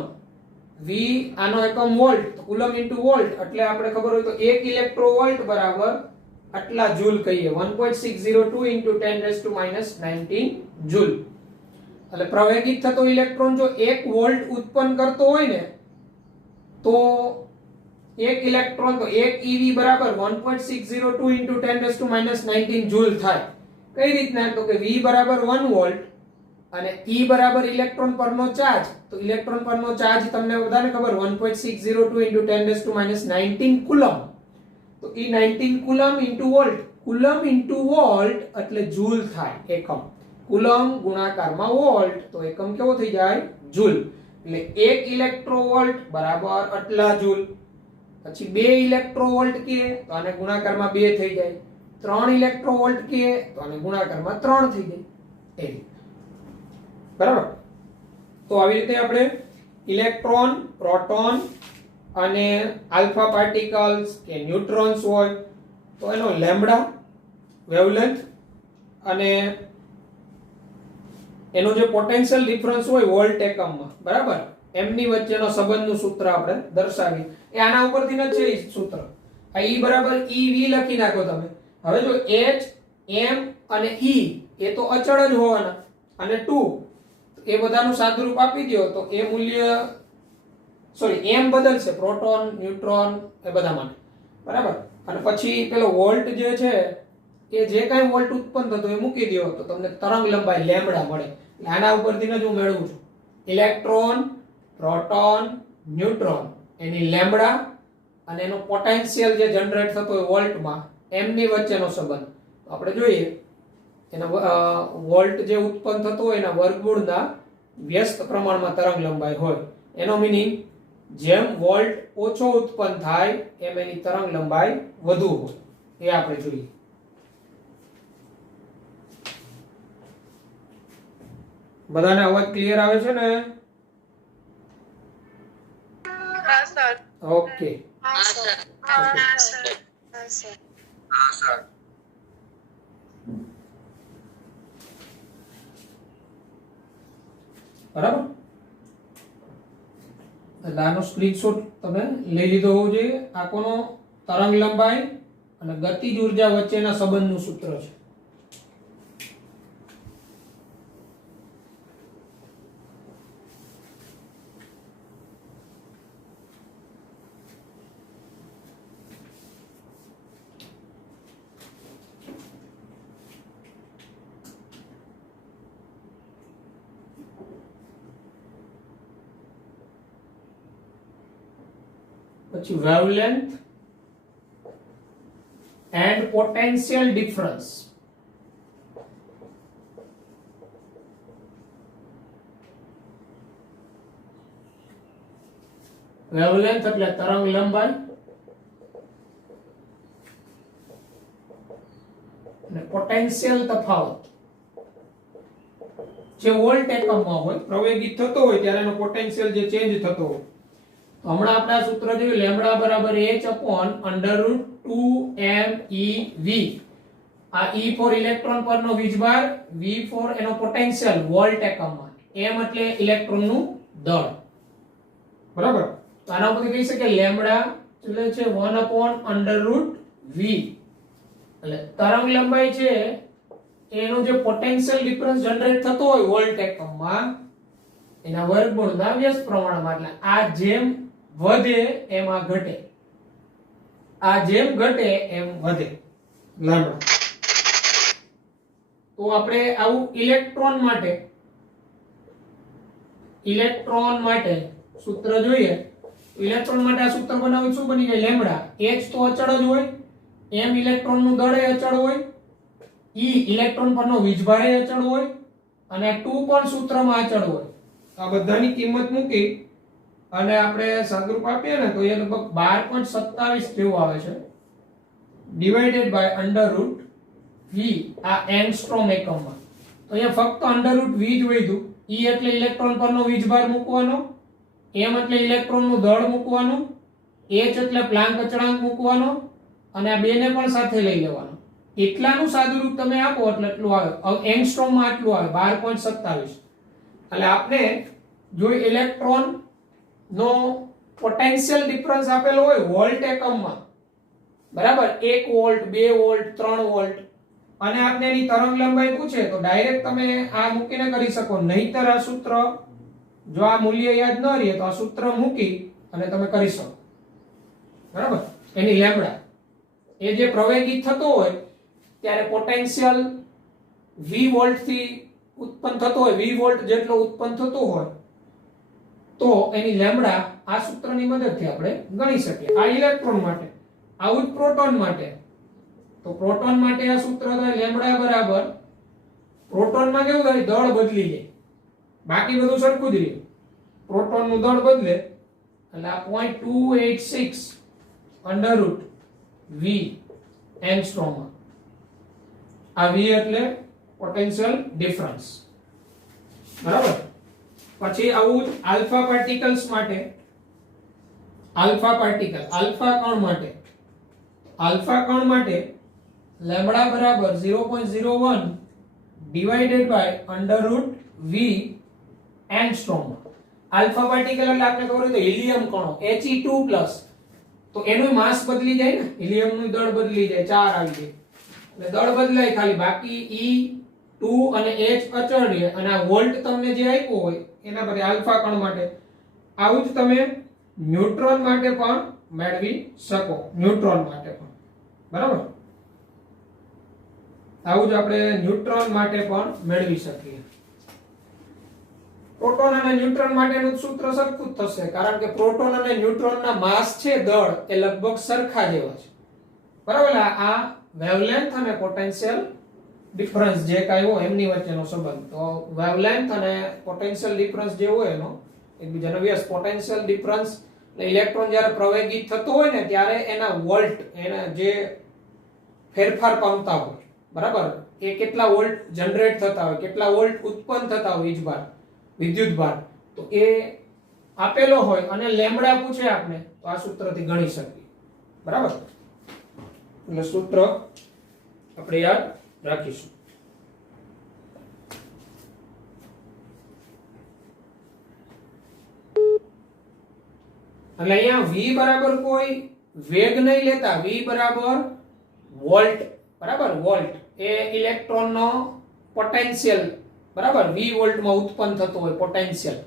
v આનો એકમ વોલ્ટ, તો કુલમ ઇન્ટુ વોલ્ટ, એટલે આપણે ખબર હોય તો 1 ઇલેક્ટ્રોવોલ્ટ બરાબર આટલા જૂલ કહીએ, 1.602 into 10⁻⁻19 જૂલ. એટલે પ્રવેગિત થતો ઇલેક્ટ્રોન જો 1 વોલ્ટ ઉત્પન્ન કરતો હોય ને તો 1 ઇલેક્ટ્રોન, તો 1 eV બરાબર 1.602 into 10⁻⁻19 જૂલ થાય. કઈ રીતના? તો કે v બરાબર 1 વોલ્ટ અને E બરાબર ઇલેક્ટ્રોન પરનો ચાર્જ, તો ઇલેક્ટ્રોન પરનો ચાર્જ તમને બધાને ખબર 1.602 into 10⁻⁻19 કુલમ, તો E 19 coulomb into volt, coulomb into volt એટલે જૂલ થાય એકમ. કુલમ ગુણાકારમાં વોલ્ટ, તો એકમ કેવો થઈ જાય? જૂલ. એટલે 1 ઇલેક્ટ્રોવોલ્ટ બરાબર આટલા જૂલ. પછી 2 ઇલેક્ટ્રોવોલ્ટ કે તો આને ગુણાકારમાં 2 થઈ જાય. 3 ઇલેક્ટ્રોવોલ્ટ કે તો આને ગુણાકારમાં 3 થઈ જાય. એ રીતે, બરાબર. તો આવી રીતે આપણે ઇલેક્ટ્રોન, પ્રોટોન અને આલ્ફા પાર્ટિકલ્સ કે ન્યુટ્રોન્સ હોય તો એનો લેમ્બડા, વેવલેન્થ અને એનો જે પોટેન્શિયલ ડિફરન્સ હોય વોલ્ટ એકમમાં, બરાબર, એમની વચ્ચેનો સંબંધનું સૂત્ર આપણે દર્શાવીએ. એ આના ઉપરથી જ છે એ સૂત્ર. આ E બરાબર EV લખી નાખો તમે. હવે જો H, M અને E એ તો અચળ જ હોવાના, અને 2 એ બધાનું સાદુરૂપ આપી દો તો એ મૂલ્ય, સોરી, m બદલશે, પ્રોટોન, ન્યુટ્રોન એ બધા માટે, બરાબર. અને પછી પેલો વોલ્ટ જે છે એ જે કાંઈ વોલ્ટ ઉત્પન્ન થતો એ મૂકી દો તો તમને તરંગ લંબાઈ લેમ્બડા મળે. એટલે આના ઉપરથી જ હું મેળવું છું ઇલેક્ટ્રોન, પ્રોટોન, ન્યુટ્રોન એની લેમ્બડા અને એનો પોટેન્શિયલ જે જનરેટ થતો હોય વોલ્ટમાં, એમની વચ્ચેનો સંબંધ. તો આપણે જોઈએ એના વોલ્ટ જે ઉત્પન્ન થતો હોય એના વર્ગમૂળના વ્યસ્ત પ્રમાણમાં તરંગ લંબાઈ હોય. એનો મીનિંગ જેમ વોલ્ટ ઓછો ઉત્પન્ન થાય એમ એની તરંગ લંબાઈ વધુ હોય. એ આપણે જોઈએ. બધાને અવાજ ક્લિયર આવે છે ને? હા સર. ઓકે. હા સર. બરાબર. એટલે આનો સ્ક્રીનશોટ તમે લઈ લીધો હોવો જોઈએ. આ કોનો તરંગ લંબાઈ અને ગતિજ ઉર્જા વચ્ચેના સંબંધનું સૂત્ર છે. પછી wavelength and potential difference. wavelength એટલે તરંગ લંબાઈ અને પોટેન્શિયલ તફાવત જે વોલ્ટ એકમમાં હોય, પ્રવેગિત થતો હોય ત્યારે એનો પોટેન્શિયલ જે ચેન્જ થતો હોય. તો હમણાં આપણે આ સૂત્ર જોયું લેમ્બડા બરાબર h/√2mEv. આ E ફોર ઇલેક્ટ્રોન પરનો વીજભાર, V ફોર એનો પોટેન્શિયલ વોલ્ટ એકમમાં, m એટલે ઇલેક્ટ્રોનનું દળ. બરાબર. તો આના પરથી કહી શકીએ લેમ્બડા એટલે છે 1/√v. એટલે તરંગ લંબાઈ છે એનો જે પોટેન્શિયલ ડિફરન્સ જનરેટ થતો હોય વોલ્ટ એકમમાં એના વર્ગમૂળના વ્યસ્ત પ્રમાણમાં. એટલે આ જેમ વધે એમ આ ઘટે, આ જેમ ઘટે એમ વધે લેમ્બડા. તો આપણે આવું ઇલેક્ટ્રોન માટે સૂત્ર જોઈએ. ઇલેક્ટ્રોન માટે આ સૂત્ર બનાવી શું બની જાય? લેમ્બડા. h તો અચળ જ હોય, m ઇલેક્ટ્રોનનું દળ એ અચળ હોય, e ઇલેક્ટ્રોન પરનો વીજભાર એ અચળ હોય અને 2 પણ સૂત્રમાં અચળ હોય. આ બધાની કિંમત મૂકી અને આપણે સદરૂપ આપીએ ને તો એ લગભગ 12.27 જેવું આવે છે, ડિવાઇડેડ બાય √v આ એંગસ્ટ્રોમ એકમમાં. તો અહીંયા ફક્ત √v જ વધ્યું. e એટલે ઇલેક્ટ્રોન પરનો વીજભાર મૂકવાનો, m એટલે ઇલેક્ટ્રોનનું દળ મૂકવાનું, h એટલે પ્લાન્ક અચળાંક મૂકવાનો અને આ બેને પણ સાથે લઈ લેવાનો. એટલાનું સાદુરૂપ તમે આપો એટલે એટલું આવે. એંગસ્ટ્રોમમાં આટલું આવે 12.27. એટલે આપણે જો ઇલેક્ટ્રોન નો પોટેન્શિયલ ડિફરન્સ આપેલો હોય વોલ્ટ એકમમાં, બરાબર, 1 વોલ્ટ 2 વોલ્ટ 3 વોલ્ટ, અને આપને એની તરંગ લંબાઈ પૂછે તો ડાયરેક્ટ તમે આ મૂકીને કરી શકો. નહીતર આ સૂત્ર જો આ મૂલ્ય યાદ ન રહે તો આ સૂત્ર મૂકી અને તમે કરી શકો. બરાબર. એની લેમ્બડા એ જે પ્રવેગિત થતો હોય ત્યારે પોટેન્શિયલ v વોલ્ટ થી ઉત્પન્ન થતો હોય, v વોલ્ટ જેટલો ઉત્પન્ન થતો હોય તો એની લેમ્બડા આ સૂત્રની મદદથી આપણે ગણી શકીએ. આ ઇલેક્ટ્રોન માટે. આવું જ પ્રોટોન માટે. તો પ્રોટોન માટે આ સૂત્ર થાય લેમ્બડા બરાબર, પ્રોટોનમાં કેવું થાય દળ બદલી જાય, બાકી બધું સરખું જ રહે, પ્રોટોનનું દળ બદલે એટલે આ 0.286 √v એંગસ્ટ્રોમમાં. આ v એટલે પોટેન્શિયલ ડિફરન્સ. બરાબર. પછી આવું આલ્ફા પાર્ટિકલ્સ માટે, આલ્ફા પાર્ટિકલ આલ્ફા કણ માટે લેમ્બડા બરાબર 0.01 divided by √v angstrom. Alpha particle એટલે આપણે ખબર હોય તો હિલિયમ કણો He2+, તો એનું માસ બદલી જાય ને, હિલિયમનું દળ બદલી જાય, 4 આવી જાય એટલે દળ બદલાય ખાલી, બાકી E2 અને H અચળ રહે. અને આ વોલ્ટ તમને જે આપ્યો હોય એના પર આલ્ફા કણ માટે. આવું જ તમે ન્યુટ્રોન માટે પણ મેળવી શકો, ન્યુટ્રોન માટે પણ. બરાબર. આવું જ આપણે ન્યુટ્રોન માટે પણ મેળવી શકીએ. પ્રોટોન અને ન્યુટ્રોન માટેનું સૂત્ર સરખું જ થશે, કારણ કે પ્રોટોન અને ન્યુટ્રોનના માસ છે દળ એ લગભગ સરખા જેવા છે. બરાબર. આ વેવલેન્થ અને પોટેન્શિયલ ડિફરન્સ જે કાંઈ હોય એમની વચ્ચેનો સંબંધ. તો વેવલેન્થ અને પોટેન્શિયલ ડિફરન્સ જે હોય એનો એકબીજાનો વ્યસ્ત. પોટેન્શિયલ ડિફરન્સ એટલે ઇલેક્ટ્રોન જ્યારે પ્રવેગિત થતો હોય ને ત્યારે એના વોલ્ટ, એના જે ફેરફાર પામતા હોય, બરાબર, એ કેટલા વોલ્ટ જનરેટ થતા હોય, કેટલા વોલ્ટ ઉત્પન્ન થતા હોય વીજભાર, વિદ્યુત ભાર, તો એ આપેલો હોય અને લેમ્બડા પૂછે આપણે તો આ સૂત્રથી ગણી શકીએ, બરાબર. એટલે સૂત્ર આપણે યાદ રાખીશું. એટલે અહીંયા v બરાબર કોઈ વેગ નહીં લેતા, v બરાબર વોલ્ટ, બરાબર. વોલ્ટ એ ઇલેક્ટ્રોનનો પોટેન્શિયલ, બરાબર, v વોલ્ટમાં ઉત્પન્ન થતો હોય પોટેન્શિયલ.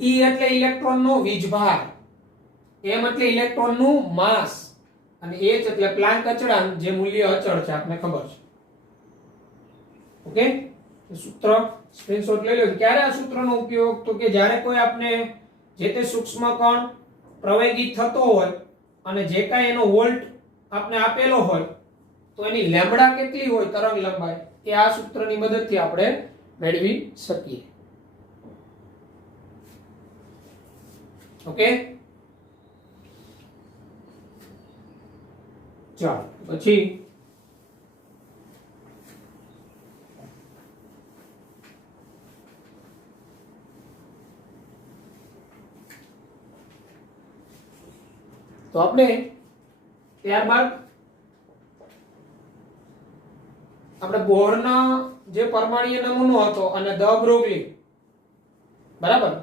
E એટલે ઇલેક્ટ્રોનનો વીજભાર, m એટલે ઇલેક્ટ્રોનનું માસ અને h એટલે પ્લાન્ક અચળાંક, જે મૂલ્ય અચળ છે આપને ખબર છે. ઓકે, સૂત્ર સ્ક્રીનશોટ લઈ લો. ક્યારે આ સૂત્રનો ઉપયોગ? તો કે જ્યારે કોઈ આપને જે તે સૂક્ષ્મ કણ પ્રવેગિત થતો હોય અને જે કાંઈ એનો વોલ્ટ આપને આપેલો હોય તો એની લેમ્બડા કેટલી હોય તરંગ લંબાઈ, એ આ સૂત્રની મદદથી આપણે મેળવી શકીએ. ઓકે, ચાલો પછી તો આપણે ત્યારબાદ આપણે બોહરના જે પરમાણ્વીય નમૂનો હતો અને દ બ્રોગલી, બરાબર,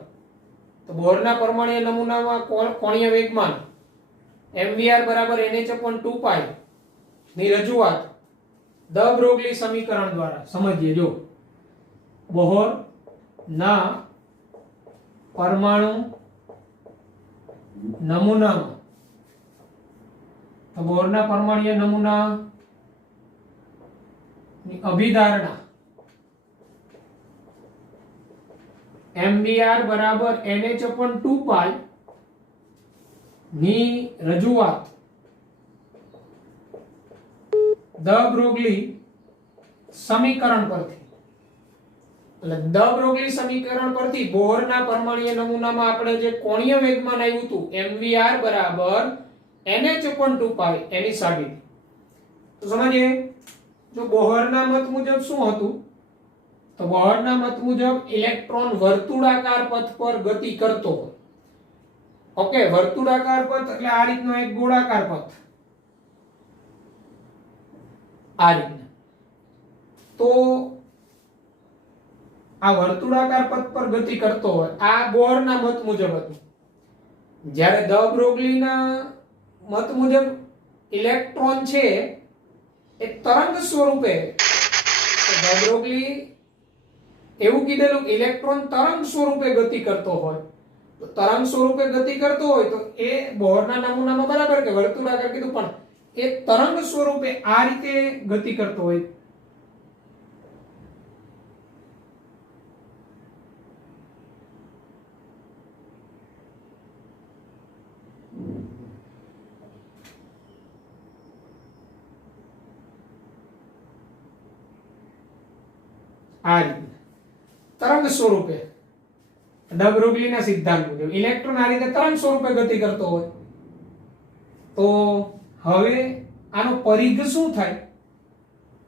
તો બોહરના પરમાણ્વીય નમૂનામાં કોણીય વેગમાન mvr બરાબર nh/2π ની રજૂઆત દ બ્રોગલી સમીકરણ દ્વારા સમજીએ. જો બોહર ના પરમાણુ નમૂનામાં, તો બોહરના પરમાણ્વીય નમૂના ની અભિધારણા mvr બરાબર nh/2π ની રજૂઆત દ બ્રોગલી સમીકરણ પરથી, એટલે દ બ્રોગલી સમીકરણ પરથી બોહરના પરમાણ્વીય નમૂનામાં આપણે જે કોણીય વેગમાન આવ્યું હતું mvr બરાબર nh/2π એની સાબિતી. તો સમજીએ. જો બોહરના મત મુજબ શું હતું? તો બોહરના મત મુજબ ઇલેક્ટ્રોન વર્તુળાકાર પથ પર ગતિ કરતો હોય. ઓકે, વર્તુળાકાર પથ એટલે આ રીતનો એક ગોળાકાર પથ, આ રીતના. તો આ વર્તુળાકાર પથ પર ગતિ કરતો હોય, આ બોહરના મત મુજબ હતું. જ્યારે દ બ્રોગલીના મત મુજબ ઇલેક્ટ્રોન છે એ તરંગ સ્વરૂપે, દ બ્રોગલી એવું કીધેલું કે ઇલેક્ટ્રોન તરંગ સ્વરૂપે ગતિ કરતો હોય. તો તરંગ સ્વરૂપે ગતિ કરતો હોય તો એ બોહરના નમૂનામાં બરાબર કે વર્તુળાકાર કીધું, પણ એ તરંગ સ્વરૂપે આ રીતે ગતિ કરતો હોય. આ રીતે તરંગ સ્વરૂપે દ બ્રોગલીના સિદ્ધાંત મુજબ ઇલેક્ટ્રોન આ રીતે તરંગ સ્વરૂપે ગતિ કરતો હોય. તો હવે આનો પરિઘ શું થાય?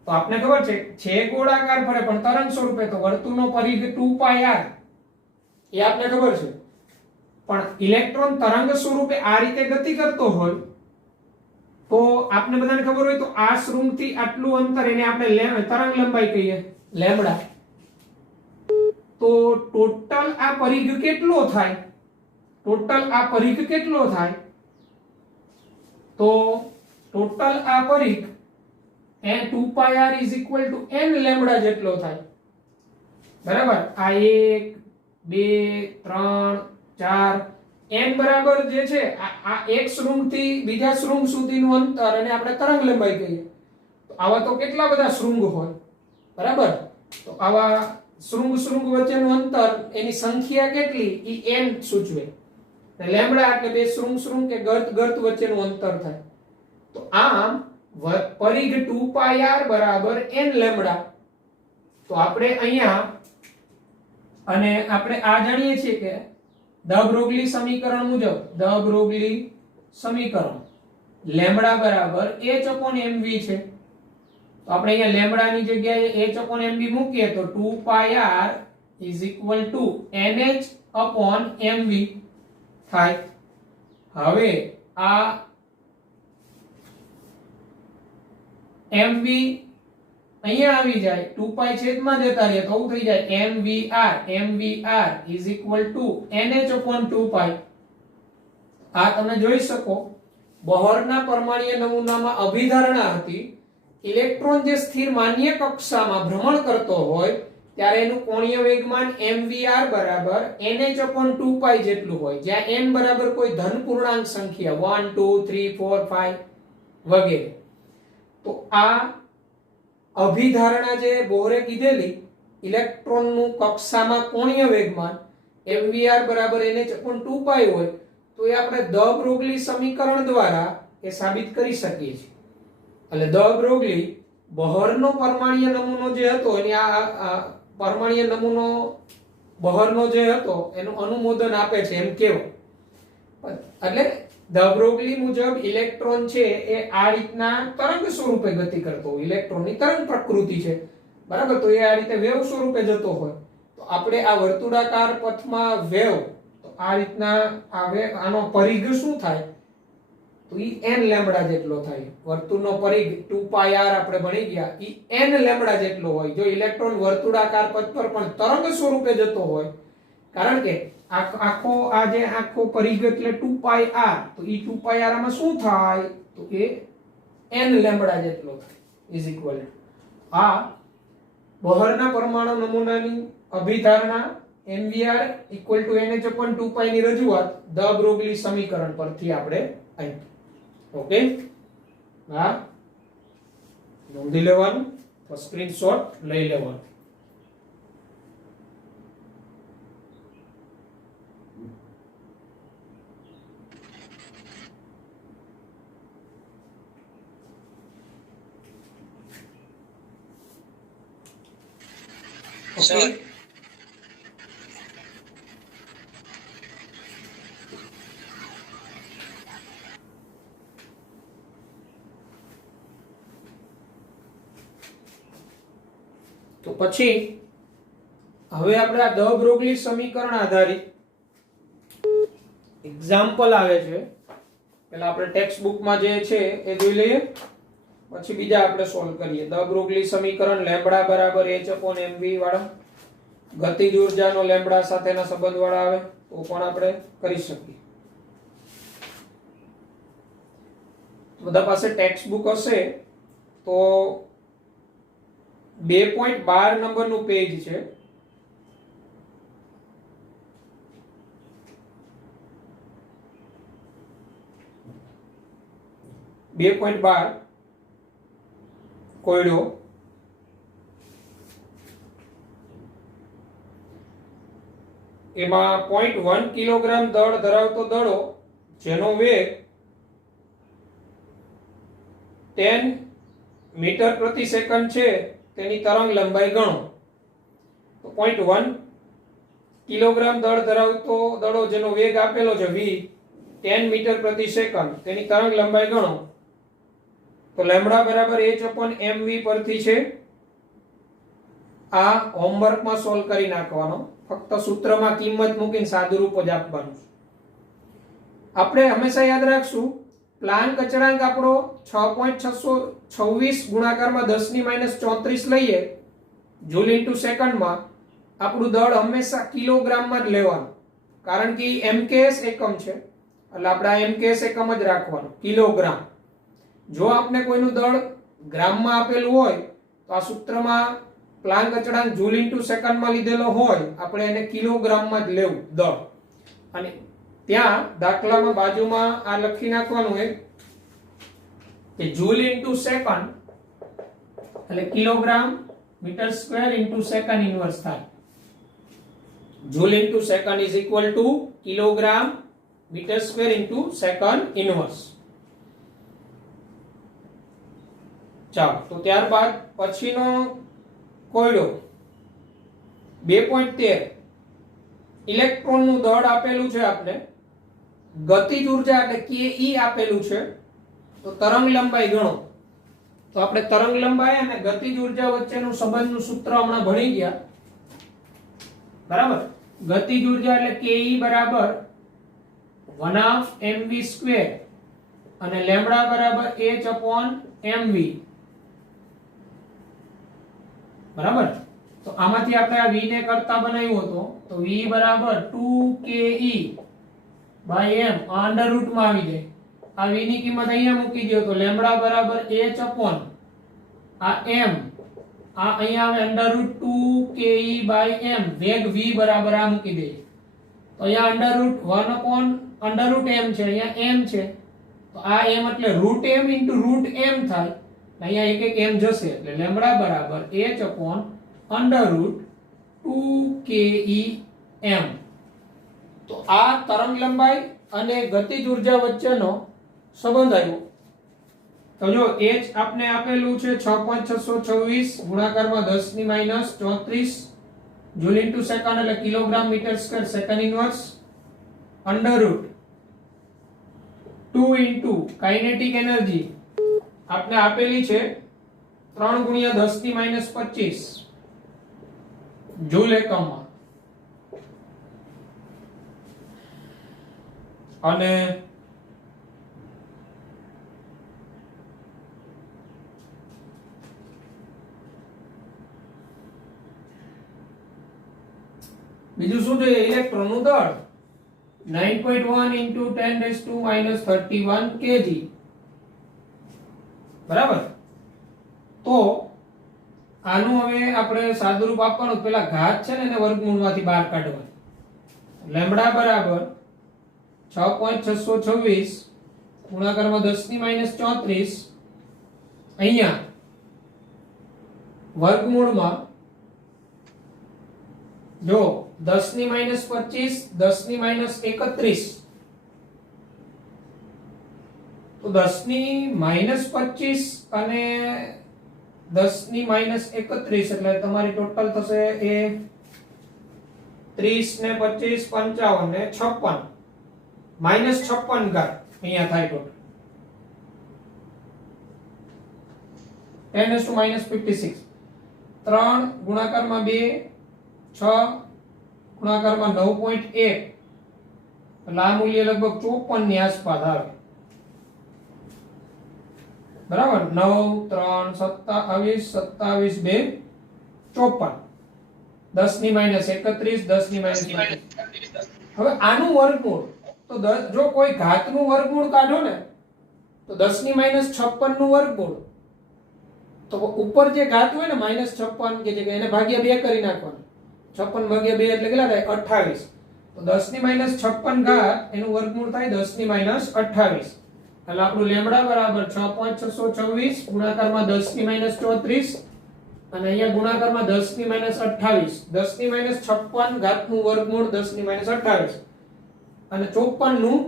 તો આપને ખબર છે ગોળાકાર ફરે પણ તરંગ સ્વરૂપે, તો વર્તુળનો પરિઘ 2πr એ આપને ખબર છે. પણ ઇલેક્ટ્રોન તરંગ સ્વરૂપે આ રીતે ગતિ કરતો હોય તો આપને બધાને ખબર હોય તો આ શૃંગથી આટલું અંતર એને આપણે તરંગ લંબાઈ કહીએ, લેમ્બડા. તો ટોટલ આ પરિઘ કેટલો થાય? ટોટલ આ પરિઘ કેટલો થાય? તો ટોટલ આ પરિઘ n 2πr n લેમ્બડા જેટલો થાય, બરાબર. આ 1 2 3 4 n બરાબર જે છે આ એક શૃંગથી બીજા શૃંગ સુધીનું અંતર અને આપણે તરંગ લંબાઈ કહીએ. તો આવા તો કેટલા બધા શૃંગ હોય, બરાબર. તો આવા શૃંગ વચ્ચેનું અંતર, એની સંખ્યા કેટલી, એ n સૂચવે. ને લેમ્બડા એટલે બે શૃંગ કે ગર્ત વચ્ચેનું અંતર થાય. તો આમ પરિઘ 2πr બરાબર n લેમ્બડા. તો આપણે અહીંયા અને આપણે આ જાણીએ છીએ કે દ બ્રોગલી સમીકરણ મુજબ લેમ્બડા બરાબર h/mv છે. તો આપણે અહીંયા લેમ્બડા ની જગ્યાએ h/mv મૂકીએ તો 2πr nh/mv થાય. હવે આ mv અહીંયા આવી જાય 2π છેદમાં જતા રહે તો શું થઈ જાય mvr nh/2π. આ તમે જોઈ શકો બોહરના પરમાણ્વીય નમૂનામાં અભિધારણા હતી ઇલેક્ટ્રોન જે સ્થિર માન્ય કક્ષામાં ભ્રમણ કરતો હોય ત્યારે એનું કોણીય વેગમાન mvr બરાબર nh/2π જેટલું હોય, જ્યાં n બરાબર કોઈ ધન પૂર્ણાંક સંખ્યા 1 2 3 4 5 વગેરે. તો આ અભિધારણા જે બોહરે કીધેલી ઇલેક્ટ્રોનનું કક્ષામાં કોણીય વેગમાન mvr બરાબર nh/2π હોય તો એ આપણે દ બ્રોગલી સમીકરણ દ્વારા એ સાબિત કરી શકીએ છીએ. એટલે દ બ્રોગલી બોહરનો પરમાણ્વીય નમૂનો જે હતો એની આ પરમાણ્વીય નમૂનો બોહરનો જે હતો એનું અનુમોદન આપે છે એમ કેવો. એટલે દ બ્રોગલી મુજબ ઇલેક્ટ્રોન છે એ આ રીતના તરંગ સ્વરૂપે ગતિ કરતો હોય, ઇલેક્ટ્રોનની તરંગ પ્રકૃતિ છે બરાબર. તો એ આ રીતે વેવ સ્વરૂપે જતો હોય તો આપણે આ વર્તુળાકાર પથમાં વેવ તો આ રીતના આવે. આનો પરિઘ શું થાય તો ઈ n લેમ્બડા જેટલો થાય. વર્તુળનો પરિઘ 2πr આપણે ભણી ગયા ઈ n લેમ્બડા જેટલો હોય. જો ઇલેક્ટ્રોન વર્તુળાકાર પથ પર પણ તરંગ સ્વરૂપે જતો હોય, કારણ કે આખો પરિઘ એટલે 2πr, તો ઈ 2πr આમાં શું થાય તો એ n લેમ્બડા જેટલો થાય ઇઝ ઇક્વલ આ બોહરના પરમાણુ નમૂનાની અભિધારણા mvr nh/2π ની રજૂઆત દ બ્રોગલી સમીકરણ પરથી આપણે આવી. ઓકે, હા નોંધી લેવાનું, સ્ક્રીનશોટ લઈ લેવાનું. ઓકે, તો પછી હવે આપણે આ દ બ્રોગલી સમીકરણ આધારિત એક્ઝામ્પલ આવે છે. પહેલા આપણે ટેક્સ્ટ બુકમાં જે છે એ જોઈ લઈએ, પછી બીજા આપણે સોલ્વ કરીએ. દ બ્રોગલી સમીકરણ લેમ્બડા બરાબર h/mv વાળા, ગતિજ ઊર્જાનો લેમ્બડા સાથેના સંબંધ વાળા આવે તો પણ આપણે કરી શકીએ. બધા પાસે ટેક્સ્ટ બુક હશે તો 2.12 નંબરનું પેજ છે. કોયડો એમાં 0.1 કિલોગ્રામ દળ ધરાવતો દડો જેનો વેગ 10 મીટર પ્રતિ સેકન્ડ છે તેની તરંગ લંબાઈ ગણો. તો 0.1 કિલોગ્રામ દળ ધરાવતો દડો જેનો વેગ આપેલો છે v 10 મીટર પ્રતિ સેકન્ડ તેની તરંગ લંબાઈ ગણો. તો લેમ્બડા બરાબર h/mv પરથી છે. આ હોમવર્કમાં સોલ્વ કરી નાખવાનો, ફક્ત સૂત્રમાં કિંમત મૂકીને સાદુરૂપ જ આપવાનું. આપણે હંમેશા યાદ રાખશું પ્લાન્ક અચળાંક આપણો 6.626 ગુણાકારમાં 10⁻34 લઈએ જૂલ ઇન્ટુ સેકન્ડમાં. આપણું દળ હંમેશા કિલોગ્રામમાં જ લેવાનું, કારણ કે mks એકમ છે એટલે આપણે આ mks એકમ જ રાખવાનું, કિલોગ્રામ. જો આપણે કોઈનું દળ ગ્રામમાં આપેલું હોય તો આ સૂત્રમાં પ્લાન્ક અચળાંક જૂલ ઇન્ટુ સેકન્ડમાં લીધેલો હોય, આપણે એને કિલોગ્રામમાં જ લેવું દળ. અને ત્યાં દાખલામાં બાજુમાં આ લખી નાખવાનું કે જૂલ ઇન્ટુ સેકન્ડ એટલે kilogram metre square into second inverse થાય. Joule into second is equal to kilogram metre square into second inverse. ચાલો, તો ત્યારબાદ પછીનો કોયડો 2.13 ઇલેક્ટ્રોનનું દળ આપેલું છે આપને, ગતિજ ઉર્જા એટલે ke આપેલું છે, તો તરંગ લંબાઈ ગણો. તો આપણે તરંગ લંબાઈ અને ગતિજ ઉર્જા વચ્ચેનું સંબંધનું સૂત્ર હમણાં ભણી ગયા, બરાબર. ગતિજ ઉર્જા એટલે ke બરાબર 1/mv² અને લેમ્બડા બરાબર h/mv, બરાબર. તો આમાંથી આપણે આ v ને કરતા બનાવ્યો હતો, તો v બરાબર 2ke/m અંડર રૂટ માં આવી જાય. આ v ની કિંમત અહીંયા મૂકી દો, તો લેમ્બડા બરાબર h/m, આ m, આ અહીંયા આવે અંડર રૂટ 2ke/m, વેગ v બરાબર આ મૂકી દઈએ. તો અહીંયા અંડર રૂટ 1/અંડર રૂટ m છે, અહીંયા m છે, તો આ m એટલે root m into root m થાય. અહીંયા એક એક m જશે, એટલે લેમ્બડા બરાબર h/અંડર રૂટ 2ke/m. તો આ તરંગ લંબાઈ અને ગતિજ ઉર્જા વચ્ચેનો સંબંધ આવ્યો. તો જો h આપને આપેલું છે 6.626 ગુણાકારમાં 10⁻⁻34 જૂલ ઇન્ટુ સેકન્ડ એટલે kilogram metre square second inverse, under root 2 into kinetic energy આપને આપેલી છે 3 × 10⁻25 જૂલ એકમમાં, અને બીજું શું જોઈએ? ઇલેક્ટ્રોનનું દળ 9.1 × 10⁻⁻31 kg, બરાબર. તો આનું હવે આપણે સાદુરૂપ આપવાનું, પેલા ઘાત છે ને એને વર્ગમૂળમાંથી બહાર કાઢવાની. લેમ્બડા બરાબર 6.626 ગુણાકારમાં 10⁻⁻34 અહીંયા વર્ગમૂળમાં જો 10⁻⁻25 10⁻⁻31, તો 10⁻⁻25 અને 10⁻⁻31 એટલે તમારી ટોટલ થશે એ 30 ને 25 55 ને 56 -56 ઘાત અહીંયા થાય ટોટલ 10⁻⁻56. 3 ગુણાકારમાં 2, 6 ગુણાકારમાં 9.1 એટલે આ મૂલ્ય લગભગ 54 ની આસપાસ આવે, બરાબર. 9 3 27 27 2 54 10⁻⁻31 10⁻⁻25. હવે આનું વર્ગમૂળ, તો જો કોઈ ઘાતનું વર્ગમૂળ કાઢો ને તો 10⁻56 નું વર્ગમૂળ, તો ઉપર જે ઘાત હોય ને -56 કે જગ્યાએ એને ભાગ્યા 2 કરી નાખવાનું. 56 ભાગ્યા 2 એટલે કેટલા થાય? 28. તો 10⁻56 ઘાત એનું વર્ગમૂળ થાય 10⁻28. એટલે આપણું લેમ્બડા બરાબર 6.626 ગુણાકારમાં 10⁻34 અને અહીંયા ગુણાકારમાં 10⁻28. 10⁻56 ઘાતનું વર્ગમૂળ 10⁻28 અને 54 નું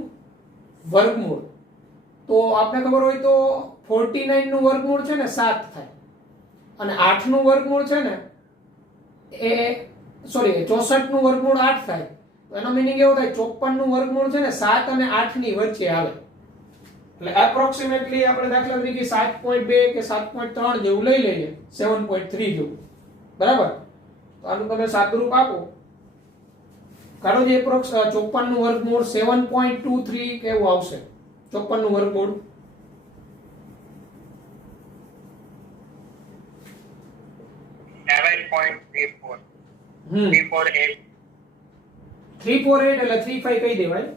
વર્ગમૂળ. તો આપણે ખબર હોય તો 49 નું વર્ગમૂળ છે ને 7 થાય, અને 8 નું વર્ગમૂળ છે ને એ 64 નું વર્ગમૂળ 8 થાય. તો એનો મીનિંગ એવો થાય 54 નું વર્ગમૂળ છે ને 7 અને 8 ની વચ્ચે આવે. એટલે એપ્રોક્સિમેટલી આપણે દાખલા તરીકે 7.2 કે 7.3 જેવું લઈ લઈએ, 7.3 જેવું, બરાબર. તો આનું તમે સાદુરૂપ આપો, કાઢો જે એપ્રોક્સ 54 નું વર્ગમૂળ 7.23 કેવું આવશે? 54 નું વર્ગમૂળ 7.34 348 એટલે 35 કહી દેવાય.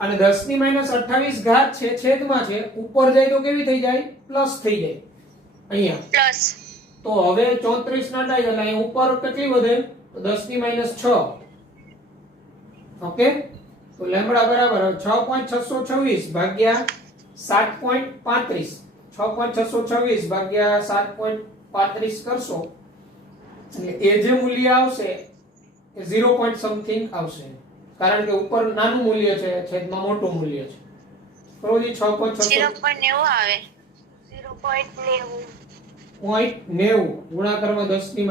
અને 10⁻28 ઘાત છે છેદમાં છે, ઉપર જાય તો કેવી થઈ જાય? પ્લસ થઈ જાય અહીંયા પ્લસ. તો હવે 34 ના થાય એટલે અહીં ઉપર કેટલી વધે? તો 10⁻6. ઓકે. તો લેમ્બડા બરાબર 6.626 ભાગ્યા 7.35, 6.626 ભાગ્યા 7.35 કરશો એટલે એ જે મૂલ્ય આવશે એ 0. સમથિંગ આવશે. કારણ કે ઉપર નાનું મૂલ્ય છે, છેદમાં મોટું મૂલ્ય છે. પ્રવૃત્તિ 6.6 0.90 આવે. 0.90 ગુણાકારમાં 10 ની -6.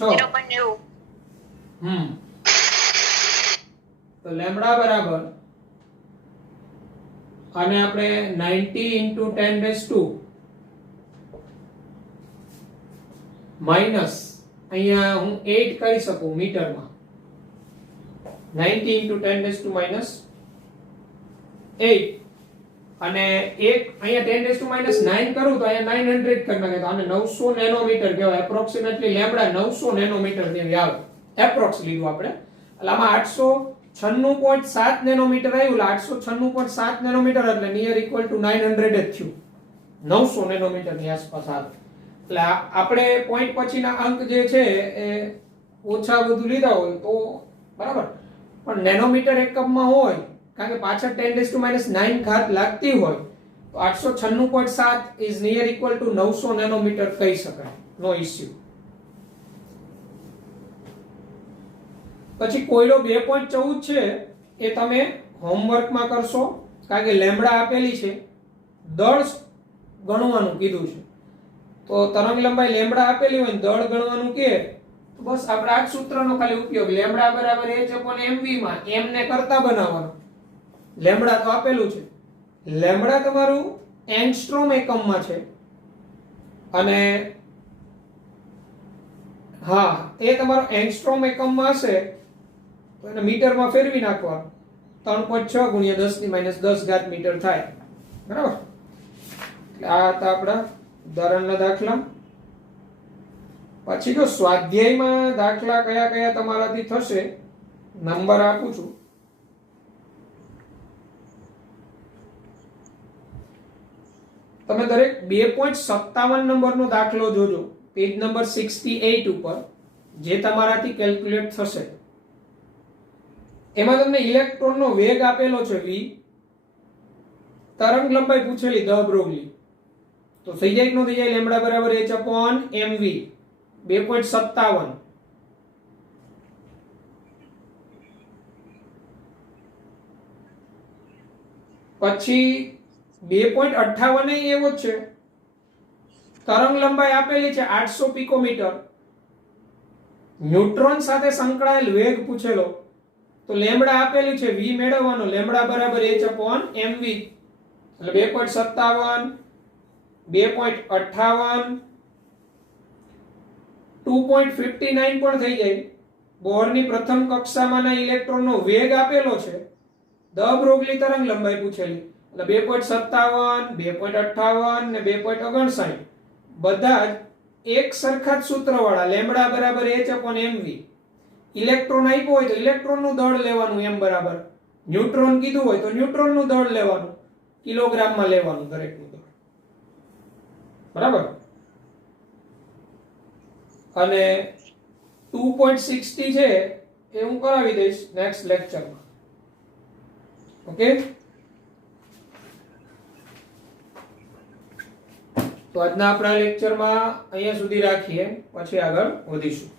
0.90 તો લેમ્બડા બરાબર અને આપણે 90 * 10⁻² માઈનસ અહીંયા હું 8 કરી શકું મીટરમાં. 90 * 10⁻8 અને એક અહીંયા 10⁻9 કરું તો અહીંયા 900 કરી નાખે તો આને 900 નેનોમીટર કહેવાય. એપ્રોક્સિમેટલી લેમ્બડા 900 નેનોમીટર જેવી આવે. એપ્રોક્સ લીધું આપણે. એટલે આમાં 896.7 નેનોમીટર આવ્યું. એટલે 896.7 નેનોમીટર એટલે નિયર ઇક્વલ ટુ 900 જ થયું. 900 નેનોમીટર ની આસપાસ આવે. એટલે આપણે પોઈન્ટ પછીના અંક જે છે એ ઓછા વધુ લીધા હોય તો બરાબર, પણ નેનોમીટર એકમમાં હોય કારણ કે પાછળ 10⁻9 ઘાત લાગતી હોય તો 896.7 is near equal to 900 nanometre કહી શકાય. નો ઇશ્યુ. પછી કોયડો 2.14 છે એ તમે હોમવર્કમાં કરશો કારણ કે લેમ્બડા આપેલી છે, દળ ગણવાનું કીધું છે. તો તરંગ લંબાઈ લેમ્બડા આપેલી હોય ને દળ ગણવાનું કે તો બસ આપણે આ સૂત્રનો ખાલી ઉપયોગ લેમ્બડા બરાબર h/mv માં m ને કરતા બનાવવાનો. લેમ્બડા તો આપેલું છે. લેમ્બડા તમારું એંગસ્ટ્રોમ એકમમાં છે અને હા એ તમારો એંગસ્ટ્રોમ એકમમાં હશે તો એને મીટરમાં ફેરવી નાખવાનું. 3.6 × 10⁻10 મીટર થાય. બરાબર. એટલે આ હતા આપણા ઉદાહરણના દાખલા. પછી જો સ્વાધ્યાયમાં દાખલા કયા કયા તમારાથી થશે નંબર આપું છું. તમે દરેક 2.57 નંબરનો દાખલો જોજો પેજ નંબર 68 ઉપર, જે તમારાથી કેલ્ક્યુલેટ થશે. એમાં તમને ઇલેક્ટ્રોનનો વેગ આપેલો છે v, તરંગ લંબાઈ પૂછેલી દ બ્રોગલી. તો થઈ જાય કે ન થઈ જાય? લેમ્બડા બરાબર h/mv 2.57. પછી 2.58 એવો જ છે. તરંગ લંબાઈ આપેલી છે 800 પિકોમીટર. ન્યુટ્રોન સાથે સંકળાયેલ વેગ પૂછેલો તો લેમ્બડા આપેલી છે v મેળવવાનો. લેમ્બડા બરાબર h/mv એટલે 2.57 2.58 2.59 પણ થઈ જાય. બોરની પ્રથમ કક્ષામાંના ઇલેક્ટ્રોનનો વેગ આપેલો છે, દ બ્રોગલી તરંગ લંબાઈ પૂછેલી એટલે 2.57 2.58 ને 2.59 બધા જ એક સરખા જ સૂત્રવાળા. લેમ્બડા બરાબર h/mv. ઇલેક્ટ્રોન આપ્યો હોય તો ઇલેક્ટ્રોનનું દળ લેવાનું m બરાબર, ન્યુટ્રોન કીધું હોય તો ન્યુટ્રોનનું દળ લેવાનું, કિલોગ્રામમાં લેવાનું દરેકનું દળ. બરાબર. અને 2.60 છે એ હું કરાવી દઈશ નેક્સ્ટ લેક્ચરમાં. ઓકે. તો આજના આપણા લેક્ચરમાં અહીંયા સુધી રાખીએ, પછી આગળ વધીશું.